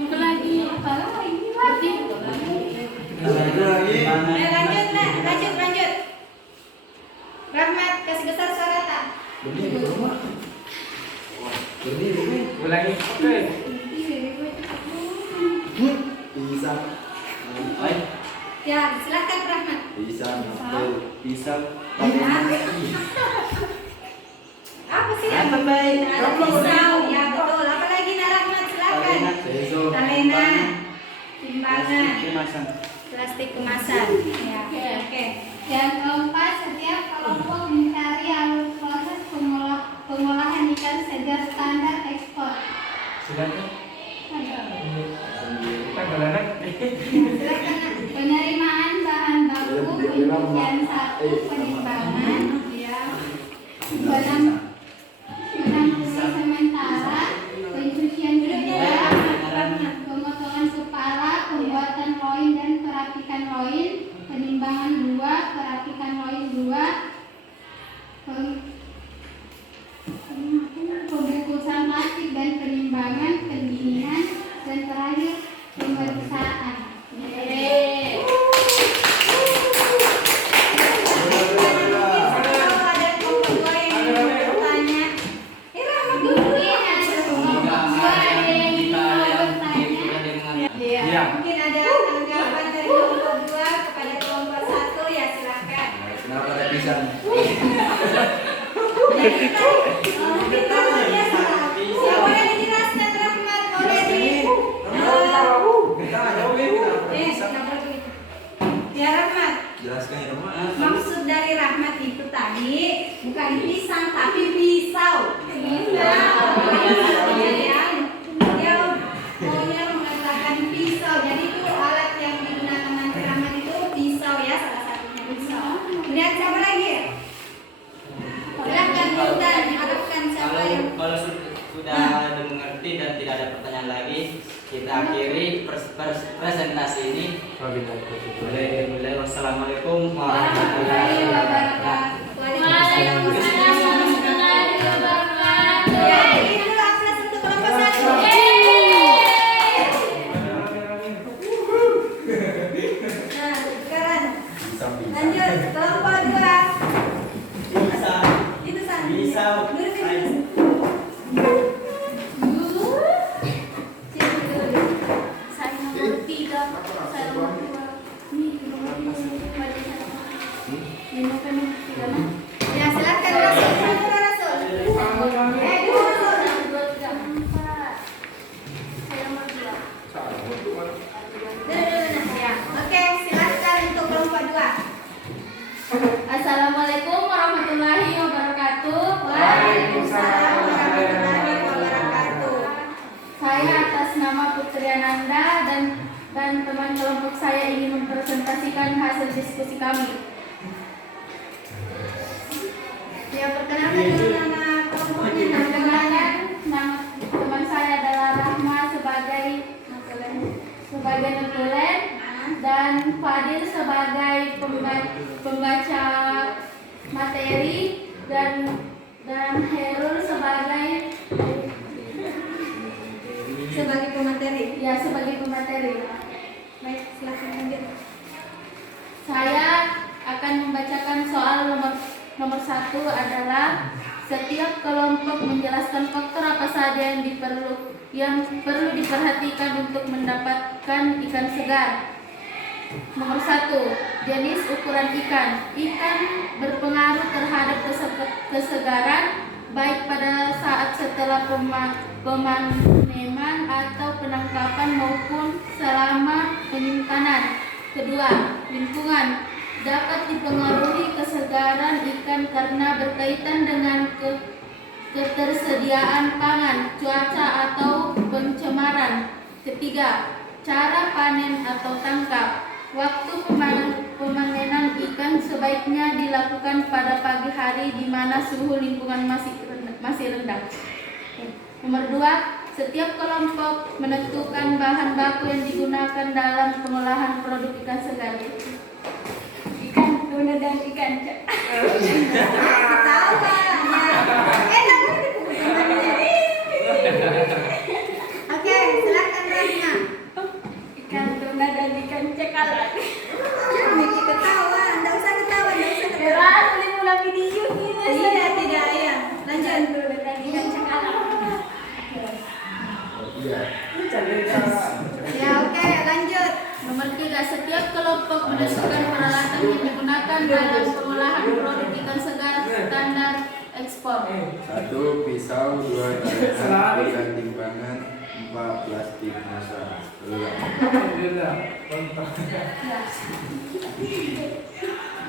Apa lagi? Lanjut. Rahmat, kasih besar suara tak? Ulangi. Oke. Ya, silakan Rahmat. Pisang. Apa sih yang baik? Ada pisau, ya betul. Apa lagi Nak Rahmat? Silakan. Kalena, timbangan, plastik kemasan. Ya, oke. Yang keempat, setiap kelompok mencari alur proses pengolahan ikan segar standar ekspor. Silakan. Kita kalenan. Silakan Nak. Penerimaan bahan baku, pencucian satu, penimbangan, ya. Penampungan sementara, pencucian kedua, pemotongan kepala, pembuatan loin dan perapikan loin, penimbangan 2, perapikan loin 2, pembungkusan plastik dan penimbangan, pendinginan, dan terakhir pemeriksaan. Kalau ada kelompok dua yang bertanya, Rahmat dulu. Iya. Mungkin ada tanggapan dari kelompok 2 kepada kelompok 1, ya silakan. Kenapa ada pisang? Jadi mungkin kalau dia salah, ya boleh dijelaskan Rahmat, boleh di kenapa begitu? Ya Rahmat, Jelaskan ya, Mak. maksud dari Rahmat itu tadi bukan pisang tapi pisau. Dia maunya mengatakan pisau. Jadi itu alat yang digunakan nanti Rahmat itu pisau ya, salah satunya pisau. Kemudian siapa lagi? Silahkan Sultan, harapkan siapa yang Kalau sudah dimengerti dan tidak ada pertanyaan lagi, kita akhiri presentasi ini. Wassalamualaikum warahmatullahi wabarakatuh. Waalaikumsalam warahmatullahi wabarakatuh. Ya, itu aplaus untuk kelompok 1. Nah, sekarang lanjut kelompok 2. Itu sana. Pisau. Duduk sini. Saya nomor 3. Saya nomor 2. Ya, silakan Rasul. Rasul. Dulu Rasul. Ya, oke, silakan untuk kelompok 2. Assalamualaikum warahmatullahi wabarakatuh. Waalaikumsalam warahmatullahi wabarakatuh. Saya atas nama Putri Ananda dan teman kelompok saya ingin mempresentasikan hasil diskusi kami. Ya, perkenalkan dulu nama kelompoknya. Perkenalkan, nama teman saya adalah Rahma sebagai notulen, dan Fadil sebagai pembaca materi dan Herul sebagai pemateri. Baik, silakan lanjut. Saya akan membacakan soal nomor 1 adalah setiap kelompok menjelaskan faktor apa saja yang perlu diperhatikan untuk mendapatkan ikan segar. Nomor 1, jenis ukuran ikan. Ikan berpengaruh terhadap kesegaran baik pada saat setelah pemaneman atau penangkapan maupun selama penyimpanan. Kedua, lingkungan. Dapat dipengaruhi kesegaran ikan karena berkaitan dengan ketersediaan pangan, cuaca atau pencemaran. Ketiga, cara panen atau tangkap. Waktu pemanenan ikan sebaiknya dilakukan pada pagi hari di mana suhu lingkungan masih rendah. Nomor 2, setiap kelompok menentukan bahan baku yang digunakan dalam pengolahan produk ikan segar. Ikan tuna dan ikan Ketawa. Enak banget Oke, silakan Rahma. ikan tuna dan ikan cekalan. Miki ketawa, enggak usah ketawa. Ulang video gitu. Iya, tidak ya. Lanjut. Tuna dan ikan cekalan. Ya, oke, lanjut. Nomor 3, setiap kelompok menentukan peralatan yang digunakan dalam pengolahan produk ikan segar standar ekspor. 1 pisau, 2 tangan, 3 timbangan, 4 plastik masak.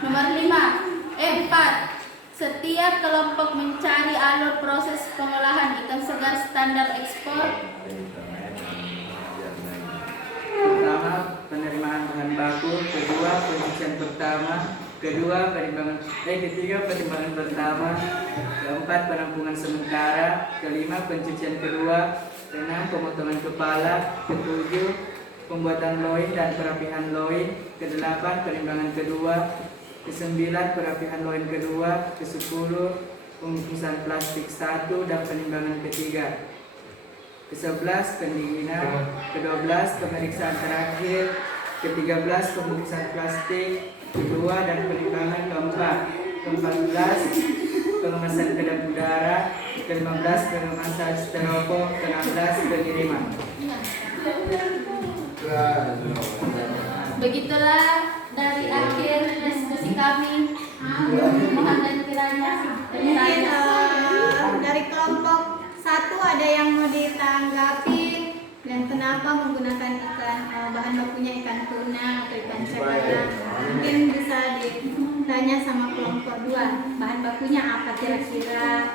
Nomor 4, setiap kelompok mencari alur proses pengolahan ikan segar standar ekspor. Pertama, penerimaan bahan baku. Kedua, pencucian pertama. Ketiga, penimbangan pertama. Keempat, penampungan sementara. Kelima, pencucian kedua. Keenam, pemotongan kepala. Ketujuh, pembuatan loin dan perapihan loin. Kedelapan, penimbangan kedua. Kesembilan, perapihan loin kedua. Kesepuluh, pembungkusan plastik 1 dan penimbangan ketiga. Ke-11, pendinginan. Ke-12, pemeriksaan terakhir. Ke-13, pembungkusan plastik kedua dan penimbangan keempat. Ke-14, pengemasan kedap udara. Ke-15, pengemasan styrofoam. Ke-16, pengiriman. Begitulah dari akhir diskusi kami. Mohon dan kiranya Mungkin dari kelompok 1 ada yang mau ditanggapi dan kenapa menggunakan bahan bakunya ikan tuna atau ikan cakalang. Mungkin bisa ditanya sama kelompok 2, bahan bakunya apa kira-kira?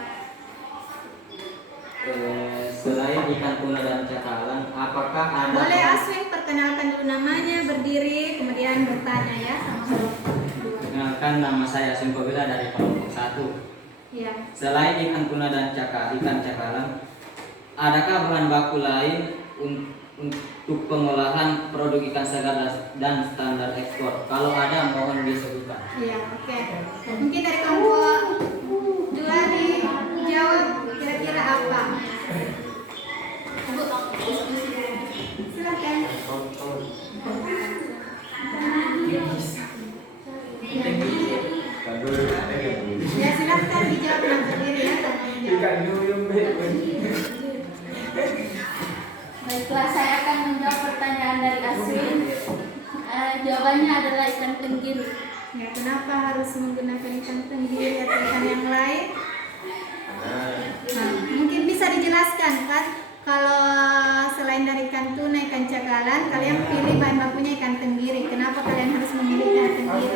Selain ikan tuna dan cakalang, apakah ada Boleh Aswin perkenalkan dulu namanya, berdiri, kemudian bertanya ya sama kelompok 2. Perkenalkan, nama saya Simpobila dari kelompok 1. Ya. Selain ikan tuna dan ikan cakalang, adakah bahan baku lain untuk pengolahan produk ikan segar dan standar ekspor? Kalau ada, mohon disebutkan. Iya, oke. Mungkin dari kelompok 2 dijawab kira-kira apa? Silakan. Ya silakan dijawab yang berdiri ya. Baiklah, saya akan menjawab pertanyaan dari Aswin. Jawabannya adalah ikan tenggiri. Ya, kenapa harus menggunakan ikan tenggiri atau ikan yang lain? Nah, mungkin bisa dijelaskan kan? Kalau selain dari ikan tuna, ikan cakalang, kalian pilih bahan bakunya ikan tenggiri. Kenapa kalian harus memilih ikan tenggiri?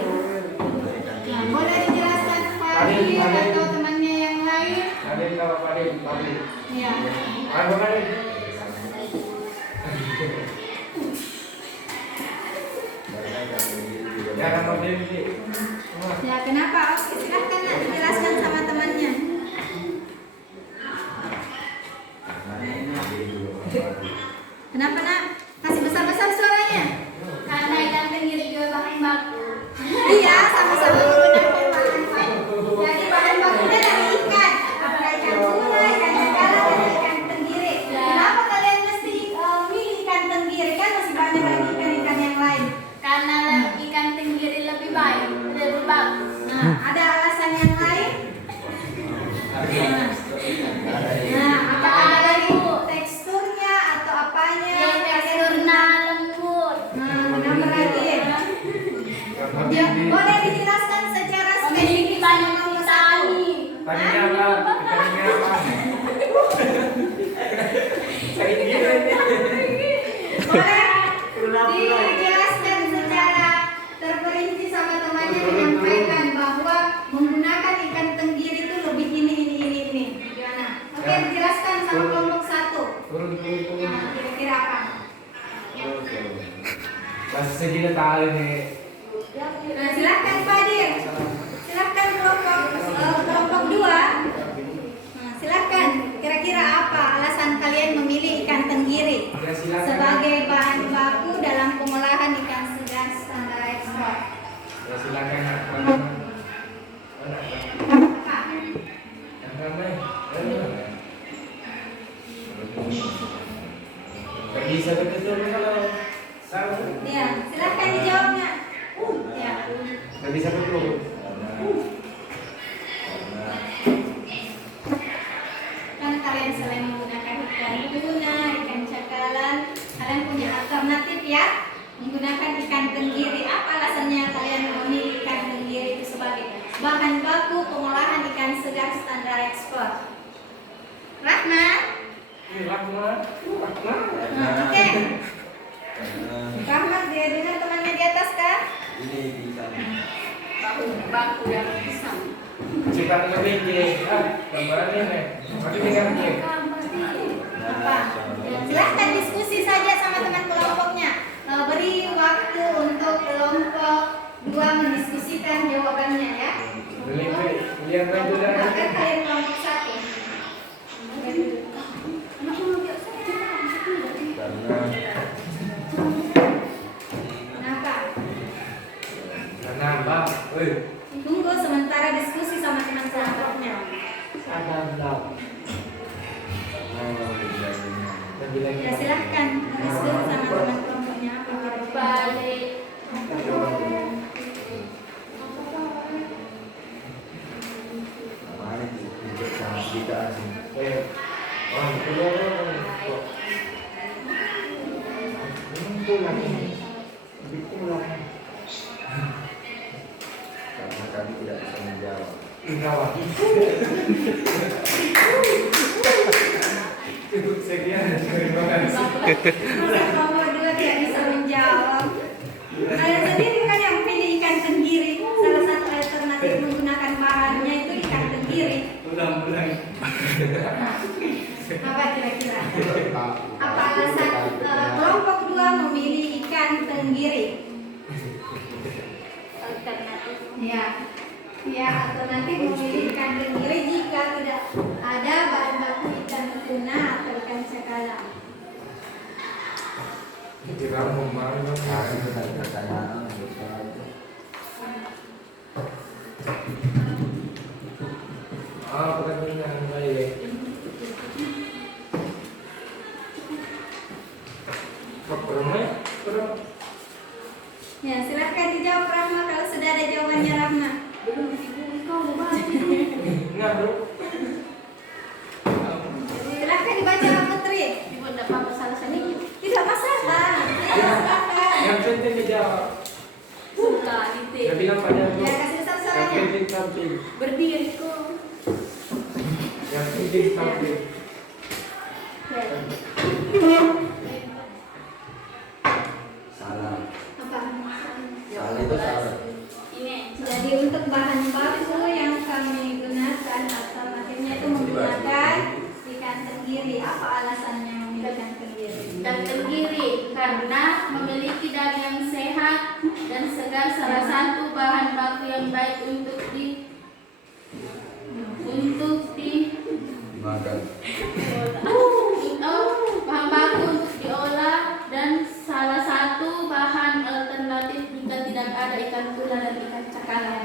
Nah, boleh dijelaskan Fadil atau temannya yang lain? Ya. Ya, kenapa? Oke, silakan Nak, dijelaskan sama temannya. Kenapa Nak? Kasih besar-besar suaranya. Karena ikan segini tahu nih. Nah, silakan Pak Dir. Silakan kelompok 2. Nah, silakan. Kira-kira apa alasan kalian memilih ikan tenggiri Ya, silakan. sebagai bahan baku dalam pengolahan ikan segar standar ekspor? Ya, silakan. Apa? Yang ramai. Gak bisa begitu kalau salah. Ya, silakan dijawabnya. Ya. Gak bisa betul. Karena kalian selain menggunakan ikan tuna, ikan cakalang, kalian punya alternatif ya, menggunakan ikan tenggiri. Apa alasannya kalian memilih ikan tenggiri itu sebagai bahan baku pengolahan ikan segar standar ekspor? Rahmat? Oke. Rahmat dia dengan temannya di atas kan? Ini bisa. Baku yang pisang. Cepat lebih je. Gambarnya nih. Mari dengar je. Apa? Silahkan diskusi saja sama teman kelompoknya. Beri waktu untuk kelompok 2 mendiskusikan jawabannya ya. Lihat baju dah. Bahkan kalian kelompok 1. Kenapa? Karena Mbak, Tunggu sementara diskusi sama teman kelompoknya. ada Mbak. Ya silahkan diskusi sama teman kelompoknya. Balik. Mana itu? Untuk sama kita asing. Karena kami tidak bisa menjawab. Cukup sekian. Terima kasih. Masa kelompok 2 tidak bisa menjawab? Kalian sendiri kan yang pilih ikan tenggiri. Salah satu alternatif menggunakan bahannya itu ikan tenggiri. Ulang. Apa kira-kira? Apa alasan kelompok 2 memilih ikan tenggiri? Alternatif. Ya. Ya, alternatif memilih ikan tenggiri jika tidak ada bahan baku ikan tuna atau ikan cakalang. Kira mau malu. Kami benar pertanyaan. Pertanyaan baik. Ya, silahkan dijawab Rahma kalau sudah ada jawabannya Rahma. Enggak, Bro. Silahkan dibaca Putri. Tidak Tidak masalah. Yang penting dijawab. Dia bilang pada Ya, kasih yang sasarannya. penting samping. Berdiri kok. Yang penting samping. Salah. Apa? Salah itu salah. Jadi untuk bahan baku yang kami gunakan alternatifnya itu menggunakan ikan tenggiri. Apa alasannya memilih ikan tenggiri? Dan tenggiri karena memiliki daging yang sehat dan segar, salah satu bahan baku yang baik untuk Makan. bahan baku untuk diolah dan salah satu bahan alternatif jika tidak ada ikan tuna dan ikan cakalang.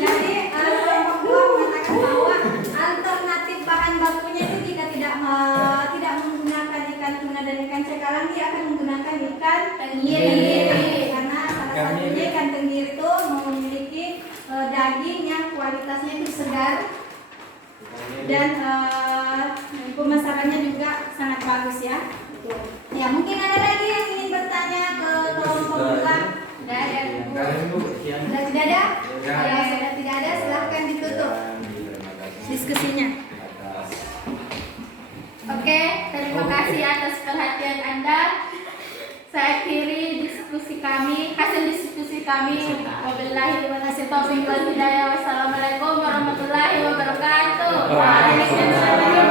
Jadi kelompok 2 mengatakan bahwa alternatif bahan bakunya itu jika tidak menggunakan ikan tuna dan ikan cakalang, dia akan menggunakan ikan tenggiri. Karena salah satunya ikan tenggiri itu memiliki daging yang kualitasnya itu segar dan pemasarannya juga sangat bagus ya. Ya, mungkin ada lagi yang ingin bertanya ke kelompok 2? Tidak ada. Sudah tidak ada? Ya, sudah tidak ada, silahkan ditutup diskusinya. Oke, terima kasih atas perhatian Anda. Saya akhiri diskusi kami, hasil diskusi kami. Wabillahi taufiq wal hidayah. Wassalamualaikum warahmatullahi wabarakatuh. Ya, silakan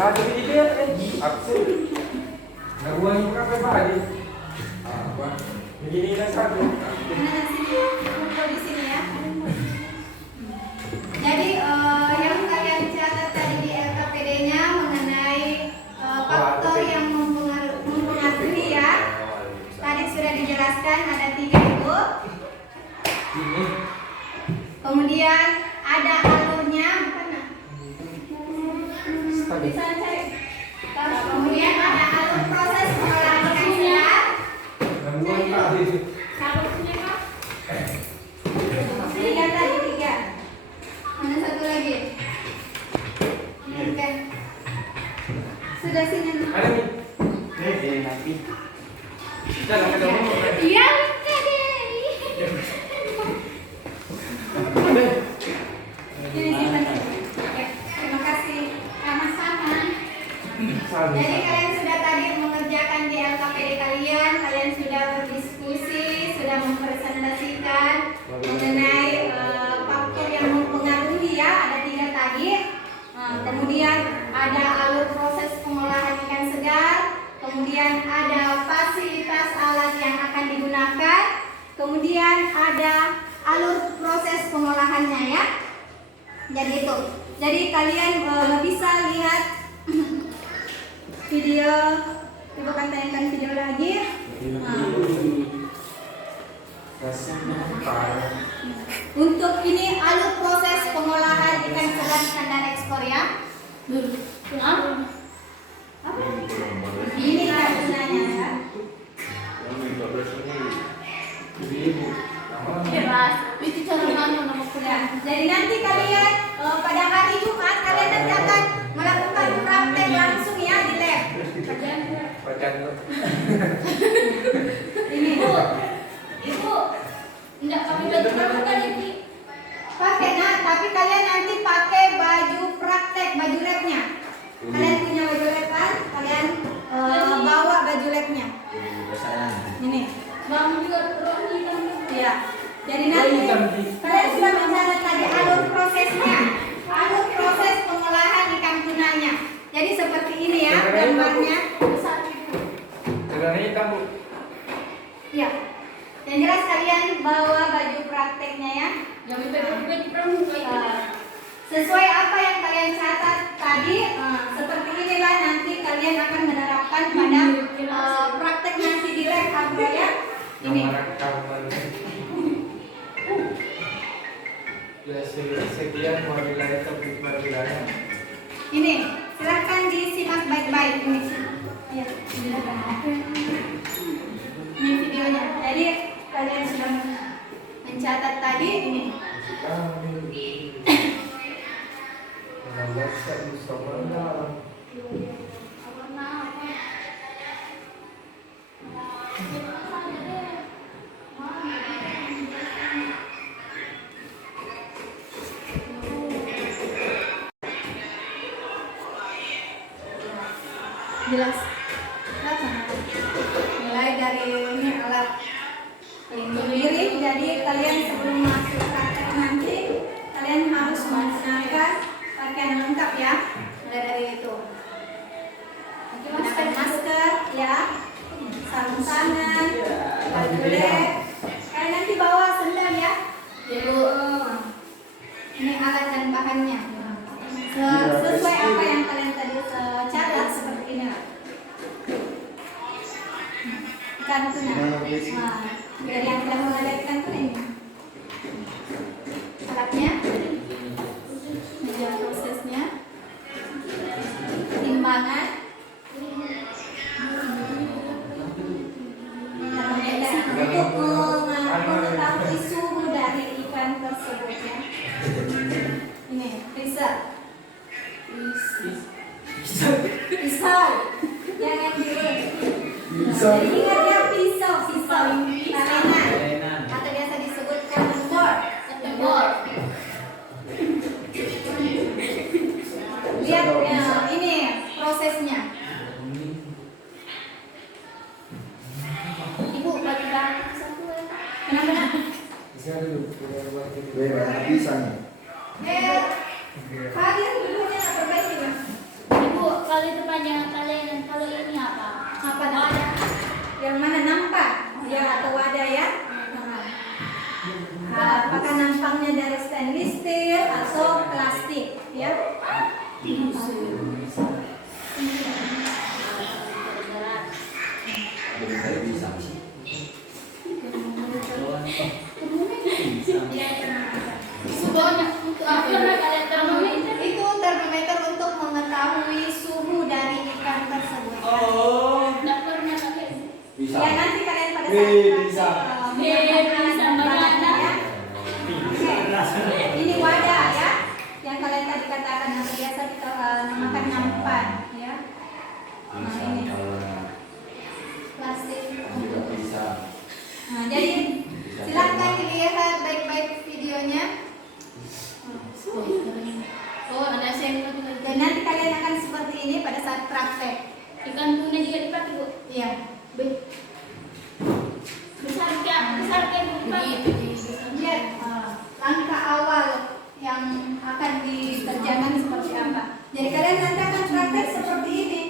Satu ini dia aku. Naruhan berapa bagi? Apa? Begini lah satu. Mana sini? Kumpul di sini ya. Jadi yang kalian catat tadi di LKPD-nya mengenai faktor yang mempengaruhi ya. Tadi sudah dijelaskan ada 3 itu. Kemudian ada alurnya, bukan? Bisa cari. Kemudian ada alur proses pengolahan ikan segar. Tiga tadi 3. Mana satu lagi? Oke. Sudah sini. Ada nih. Nih nanti. Kita akan ketemu. Iya, luka deh. Ini simpan. Oke, terima kasih. Sama-sama. Jadi kalian sudah tadi mengerjakan di LKPD kalian sudah berdiskusi, sudah mempresentasikan mengenai faktor yang mempengaruhi ya, ada 3 tadi. Kemudian ada alur proses pengolahan ikan segar, kemudian ada fasilitas alat yang akan digunakan, kemudian ada alur proses pengolahannya ya. Jadi itu. Jadi kalian bisa lihat video, coba kan tayangkan video lagi. Untuk ini alur proses pengolahan ikan segar standar ekspor ya. Apa? Ini kan gunanya ya. Bebas. Itu cara mana nama kuliah. Jadi nanti kalian pada hari Jumat kalian nanti akan melakukan praktek langsung ya di lab. Ini Ibu, enggak kami baju pramuka ini. pakai tapi kalian nanti pakai baju praktek, baju labnya. Kalian punya baju lab kan? Kalian bawa baju labnya. Ini. Bang juga perlu hitam. Ya. Jadi nanti kalian sudah mencatat tadi alur prosesnya, alur proses pengolahan ikan tunanya. Jadi seperti ini ya gambarnya. Tegangnya hitam, Bu. Ya. Yang jelas kalian bawa baju prakteknya ya. Yang baju pramuka itu. Sesuai apa yang kalian catat tadi, seperti inilah nanti kalian akan menerapkan pada praktek nanti di lab apa ya. Ini. Sekian wabillahi taufiq wal hidayah. Ini, silahkan disimak baik-baik ini. Ya, ini videonya. Jadi kalian sudah mencatat tadi ini. Jelas. Mulai dari ini alat pelindung diri. Jadi kalian sebelum masuk praktek nanti kalian harus menggunakan pakaian lengkap ya. Mulai dari itu. Menggunakan masker ya, sarung tangan, baju lab. Kalian nanti bawa sendal ya. Ini alat dan bahannya. Sesuai apa yang kalian tadi catat seperti ini lah. Ikan tuna. Dari yang telah mengalir ikan tuna ini. Alatnya, meja prosesnya, timbangan, untuk mengetahui suhu dari ikan tersebut ya. Ini freezer. Pisau. Jangan diri. Jadi ingat ya pisau talenan. Atau biasa disebut cutting board. Lihat ya, ini prosesnya. Ibu bagi bahan satu ya. Kenapa? Bisa dulu. Bisa nih. Kalian dulunya perbaiki Mas. Ibu Kalau itu panjangan kalian, kalau ini apa? Apa namanya? Yang mana nampak? Ya atau wadah ya? Apakah nampaknya dari stainless steel atau plastik? Ya. Semuanya untuk apa kalian termometer? Itu termometer untuk mengetahui suhu dari ikan tersebut. Nggak pernah pakai. Ya nanti kalian pada Bisa. Bisa bagaimana? ya. Oke. Ini wadah ya, yang kalian tadi katakan yang biasa kita namakan nampan ya. Nah ini plastik. Nah jadi silakan dilihat baik-baik videonya. Oh, ada sendok lagi. Dan nanti kalian akan seperti ini pada saat praktek. Ikan tuna juga dipakai, Bu. Iya. Besar kayak Bu. Lihat langkah awal yang akan dikerjakan seperti apa. Jadi kalian nanti akan praktek seperti ini.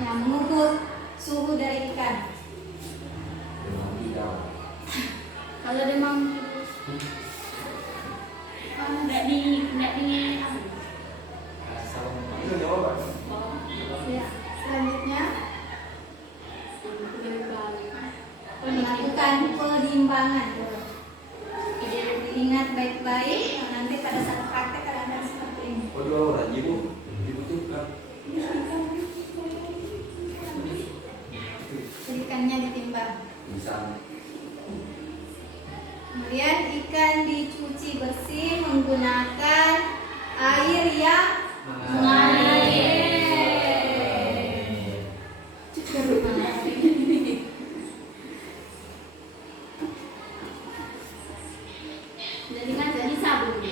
Yang mengukur suhu dari ikan. Kalau dia mau enggak di Ya. Selanjutnya melakukan penimbangan. Jadi diingat baik-baik. Nanti pada saat praktek kalian akan seperti ini. Ikannya ditimbang. Kemudian ikan dicuci bersih menggunakan air yang mengalir. jadi kan jadi sabun.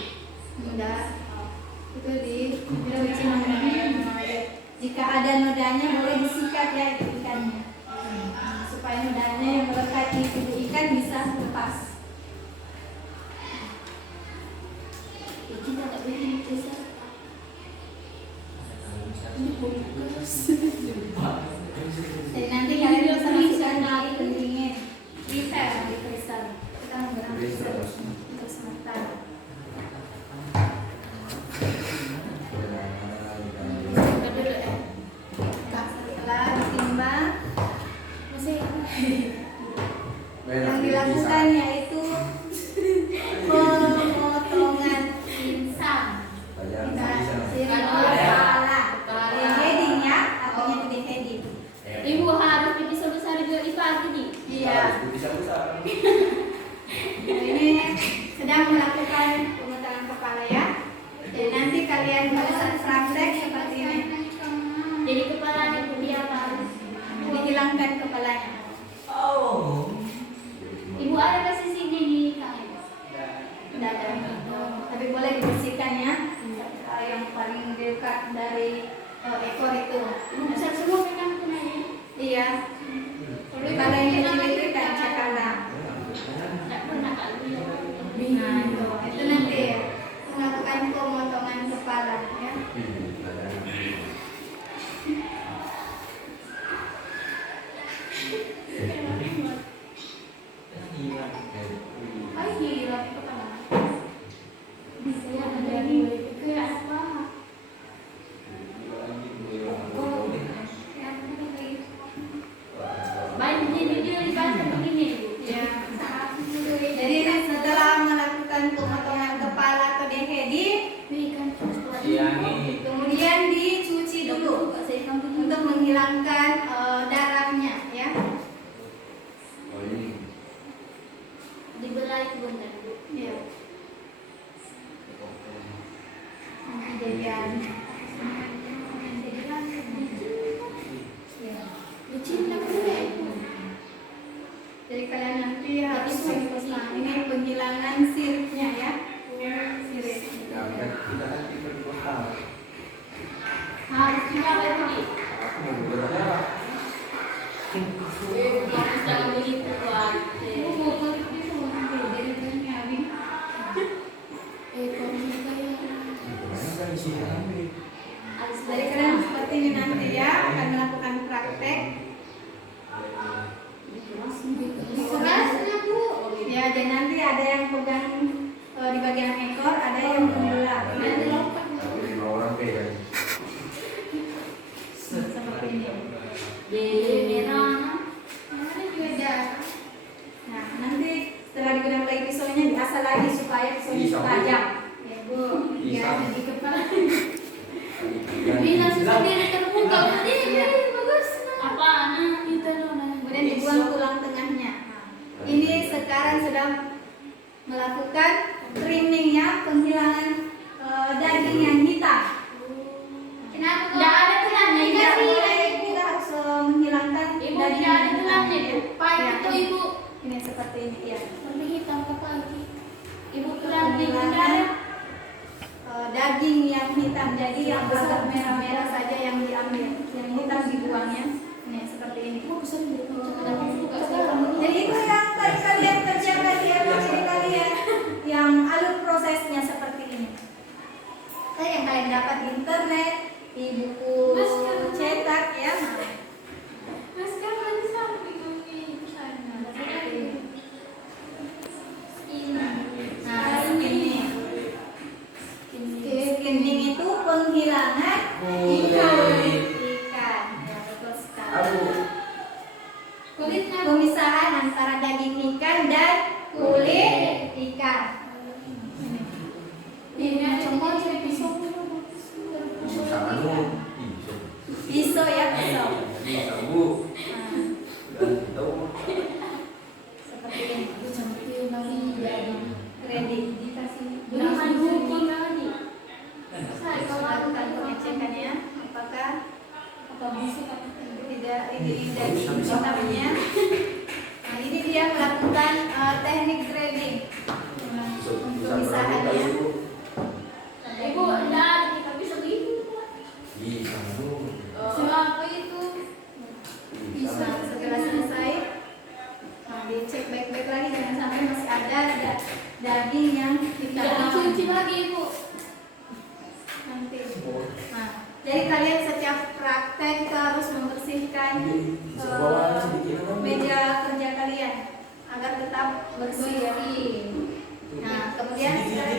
Enggak. Itu dicuci mengalir. Jika ada nodanya boleh disikat ya itu ikannya. Supaya nodanya yang melekat di tubuh ikan bisa lepas. Kita enggak boleh besar. Jadi nanti kalian bisa masukkan di pendingin. Freezer, di freezer. Kita menggunakan freezer untuk sementara. Setelah ditimbang, yang dilakukan yaitu pemotongan insang. Kepala. Deheading ya, artinya itu deheading. Ibu harus pipi besar juga dipakai nih. Iya. Ini sedang melakukan pemotongan kepala ya. Dan nanti kalian pada saat praktek seperti ini. Jadi kepalanya dia harus. Dihilangkan kepalanya. Ibu ada kasih sini nih kak. Tidak ada. Tapi boleh dibersihkan ya. Yang paling dekat dari ekor itu. Ibu besar semua kan kena ini. Iya. Kalau yang kecil itu ikan cakala. Enggak pernah kali. Nah, itu nanti melakukan pemotongan kepala ya. Ay, gila kepala. Bisa ya ada ini kayak apa? Baik jadi dia dipasang begini. Ya. Jadi setelah melakukan pemotongan kepala atau deheading, kemudian dicuci dulu untuk menghilangkan darahnya ya. Dibelai bunda. Ya. Nanti jadian. Ya. Jadi kalian nanti harus ini penghilangan siripnya ya. Sirip. Harus juga lagi. Jangan Gimana kan isinya ambil? Jadi kalian seperti ini nanti ya akan melakukan praktek. Kerasnya Bu. Ya, dan nanti ada yang pegang di bagian ekor, ada yang membelah. Nanti lompat. 5 orang pegang. Seperti ini. Di merah. Mana juga ada. Nah, nanti setelah digunakan lagi pisaunya diasah lagi supaya pisaunya tajam. Ya Bu, ya di kepala. Bina sendiri terbuka tadi bagus. Apa anak itu nona? Kemudian dibuang tulang tengahnya. Nah, ini sekarang sedang melakukan trimmingnya, penghilangan daging yang hitam. Kenapa kok? Tidak ada tulangnya Tidak sih. boleh, kita harus menghilangkan Ibu daging tidak ada yang tulangnya. hitam. Pak Ya, itu ibu. ini seperti ini ya. Warna hitam apa lagi? Ibu tulang di bunda. Daging yang hitam, jadi yang agak merah-merah saja yang diambil, yang hitam dibuangnya. Ini seperti ini. Jadi itu yang tadi kalian kerjakan di RPJD kalian, yang alur prosesnya seperti ini. Yang kalian dapat di internet, di buku cetak ya. Mas kan ada samping ini sana. Nah, skinning. Skinning itu penghilangan ikan. Ya, betul sekali. Kulitnya Pemisahan antara daging ikan dan kulit ikan. ini ada cuma pisau. Sama lu. Pisau ya, pisau. Kamu. Tahu. Seperti ini. Ready. Jangan hukum tadi. Saya lakukan pengecekan ya, apakah tidak ini daging hitamnya. Nah, ini dia melakukan teknik grading untuk pemisahannya. Ibu, enggak, kita bisa begitu. Bisa lu. Siapa itu? Bisa setelah selesai, nah, dicek baik-baik lagi jangan sampai masih ada daging yang Tidak hitam. dicuci lagi ibu. Nanti. Nah, jadi kalian setiap praktek harus membersihkan meja kerja kalian agar tetap bersih. Nah, kemudian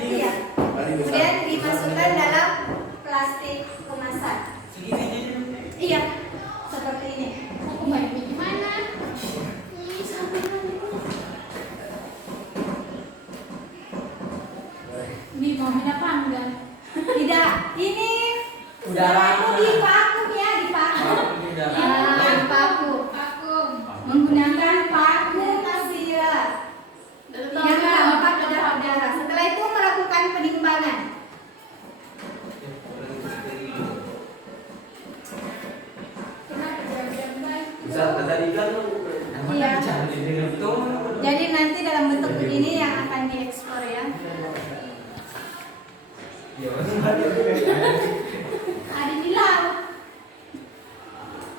ya, kemudian dimasukkan dalam plastik kemasan. Iya, seperti ini. Aku baiknya gimana? Ih, sampai mana? Ini mau minta panggang. Tidak, ini Udara. di vakum ya, di vakum. Udah. Nah, paku. Vakum. Menggunakan paku silat. Yang tampak darah-darah. Setelah itu melakukan penimbangan. Kenapa jam-jam baik? Bisa tadi kan lu. Iya. Itu. Jadi nanti dalam bentuk begini yang akan diekspor ya. Ya, Ada di laut.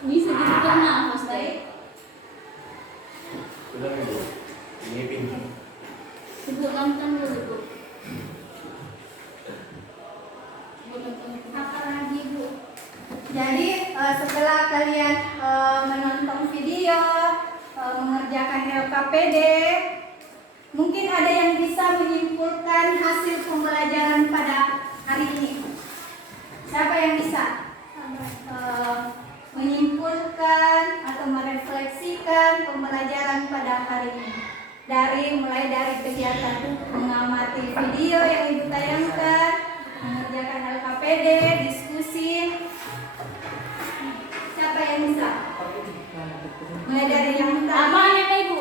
Bisa juga nafas baik. sudah ibu. Ini pintu. Ibu nonton dulu ibu. Apalagi Bu? Jadi setelah kalian menonton video, mengerjakan LKPD, mungkin ada yang bisa menyimpulkan hasil pembelajaran pada hari ini. Siapa yang bisa menyimpulkan atau merefleksikan pembelajaran pada hari ini? Mulai dari kegiatan mengamati video yang Ibu tayangkan, mengerjakan LKPD, diskusi. Siapa yang bisa? Mulai dari yang Apa tadi. ya ibu?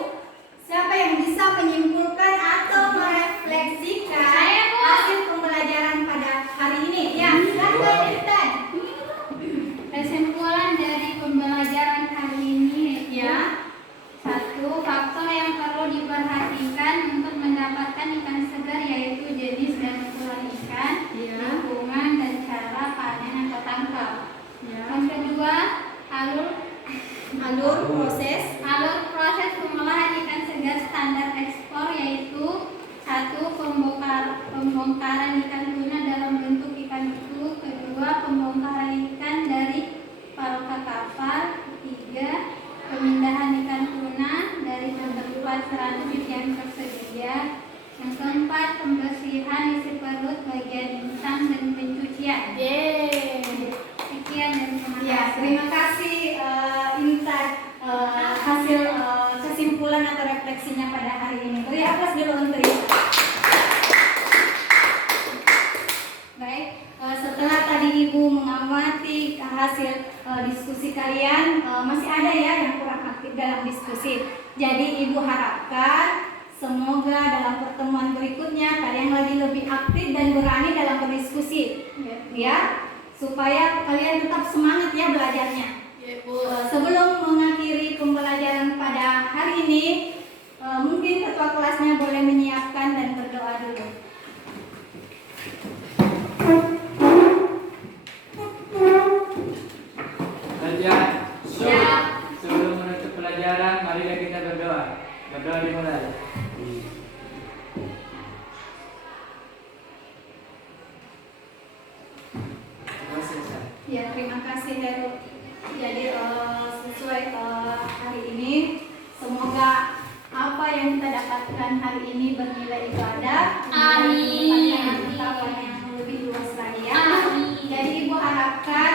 Siapa yang bisa menyimpulkan atau merefleksikan Saya, Bu. hasil pembelajaran pada hari ini? Ya, silakan Irfan. Kesimpulan dari pembelajaran hari ini ya. 1. Faktor yang perlu diperhatikan untuk mendapatkan ikan segar yaitu jenis dan ukuran ikan, lingkungan dan cara pembongkaran ikan tuna dalam bentuk ikan itu. Kedua, pembongkaran ikan dari paroka kapal. Ketiga, pemindahan ikan tuna dari tempat transit yang tersedia. Yang keempat, pembersihan isi perut bagian insang dan pencucian. Yeay. Sekian dan terima Ya, kasih. terima kasih insight hasil kesimpulan atau refleksinya pada hari ini. Beri aplaus dulu untuk Insight. Baik, setelah tadi Ibu mengamati hasil diskusi kalian, masih ada ya yang kurang aktif dalam diskusi. Jadi Ibu harapkan semoga dalam pertemuan berikutnya kalian lebih aktif dan berani dalam berdiskusi, ya, supaya kalian tetap semangat ya belajarnya. Sebelum mengakhiri pembelajaran pada hari ini, mungkin ketua kelasnya boleh menyiapkan dan berdoa dulu. Belajar. Siap. Sebelum menutup pelajaran, marilah kita berdoa. Berdoa dimulai. Selesai. Ya, terima kasih Heru. Jadi sesuai hari ini, semoga apa yang kita dapatkan hari ini bernilai ibadah. Amin. Pengetahuan yang lebih luas lagi ya. Amin. Jadi Ibu harapkan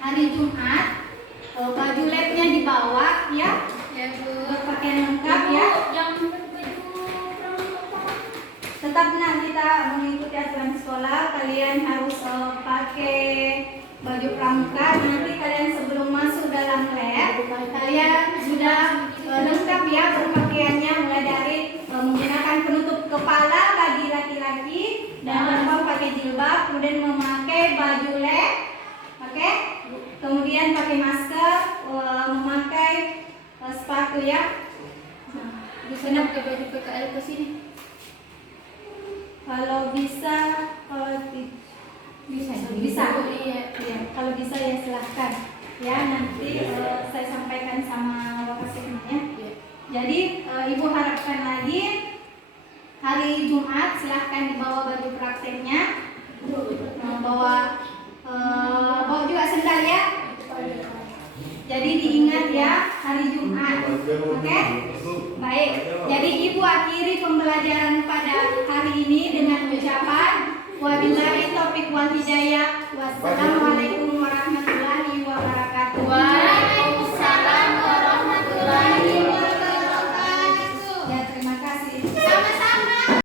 hari Jumat baju labnya dibawa ya, Ya Bu. berpakaian lengkap ya. Yang berbaju pramuka. Tetap kita mengikuti aturan sekolah, kalian harus pakai baju pramuka. Nanti kalian sebelum masuk dalam lab, kalian sudah lengkap ya berpakaiannya, mulai dari menggunakan penutup kepala bagi laki-laki dan perempuan pakai jilbab, kemudian memakai baju lab, oke? Kemudian pakai masker, memakai sepatu ya. Bisa nak pakai baju PKL ke sini? Kalau bisa, bisa. Iya. Ya, kalau bisa ya silahkan. Ya, nanti saya sampaikan sama lokasinya. Iya. Jadi Ibu harapkan lagi hari Jumat silahkan dibawa baju prakteknya, bawa juga sendal ya. Jadi diingat ya hari Jumat, oke? Baik. Jadi Ibu akhiri pembelajaran pada hari ini dengan ucapan wabillahi taufiq wal hidayah. Wassalamualaikum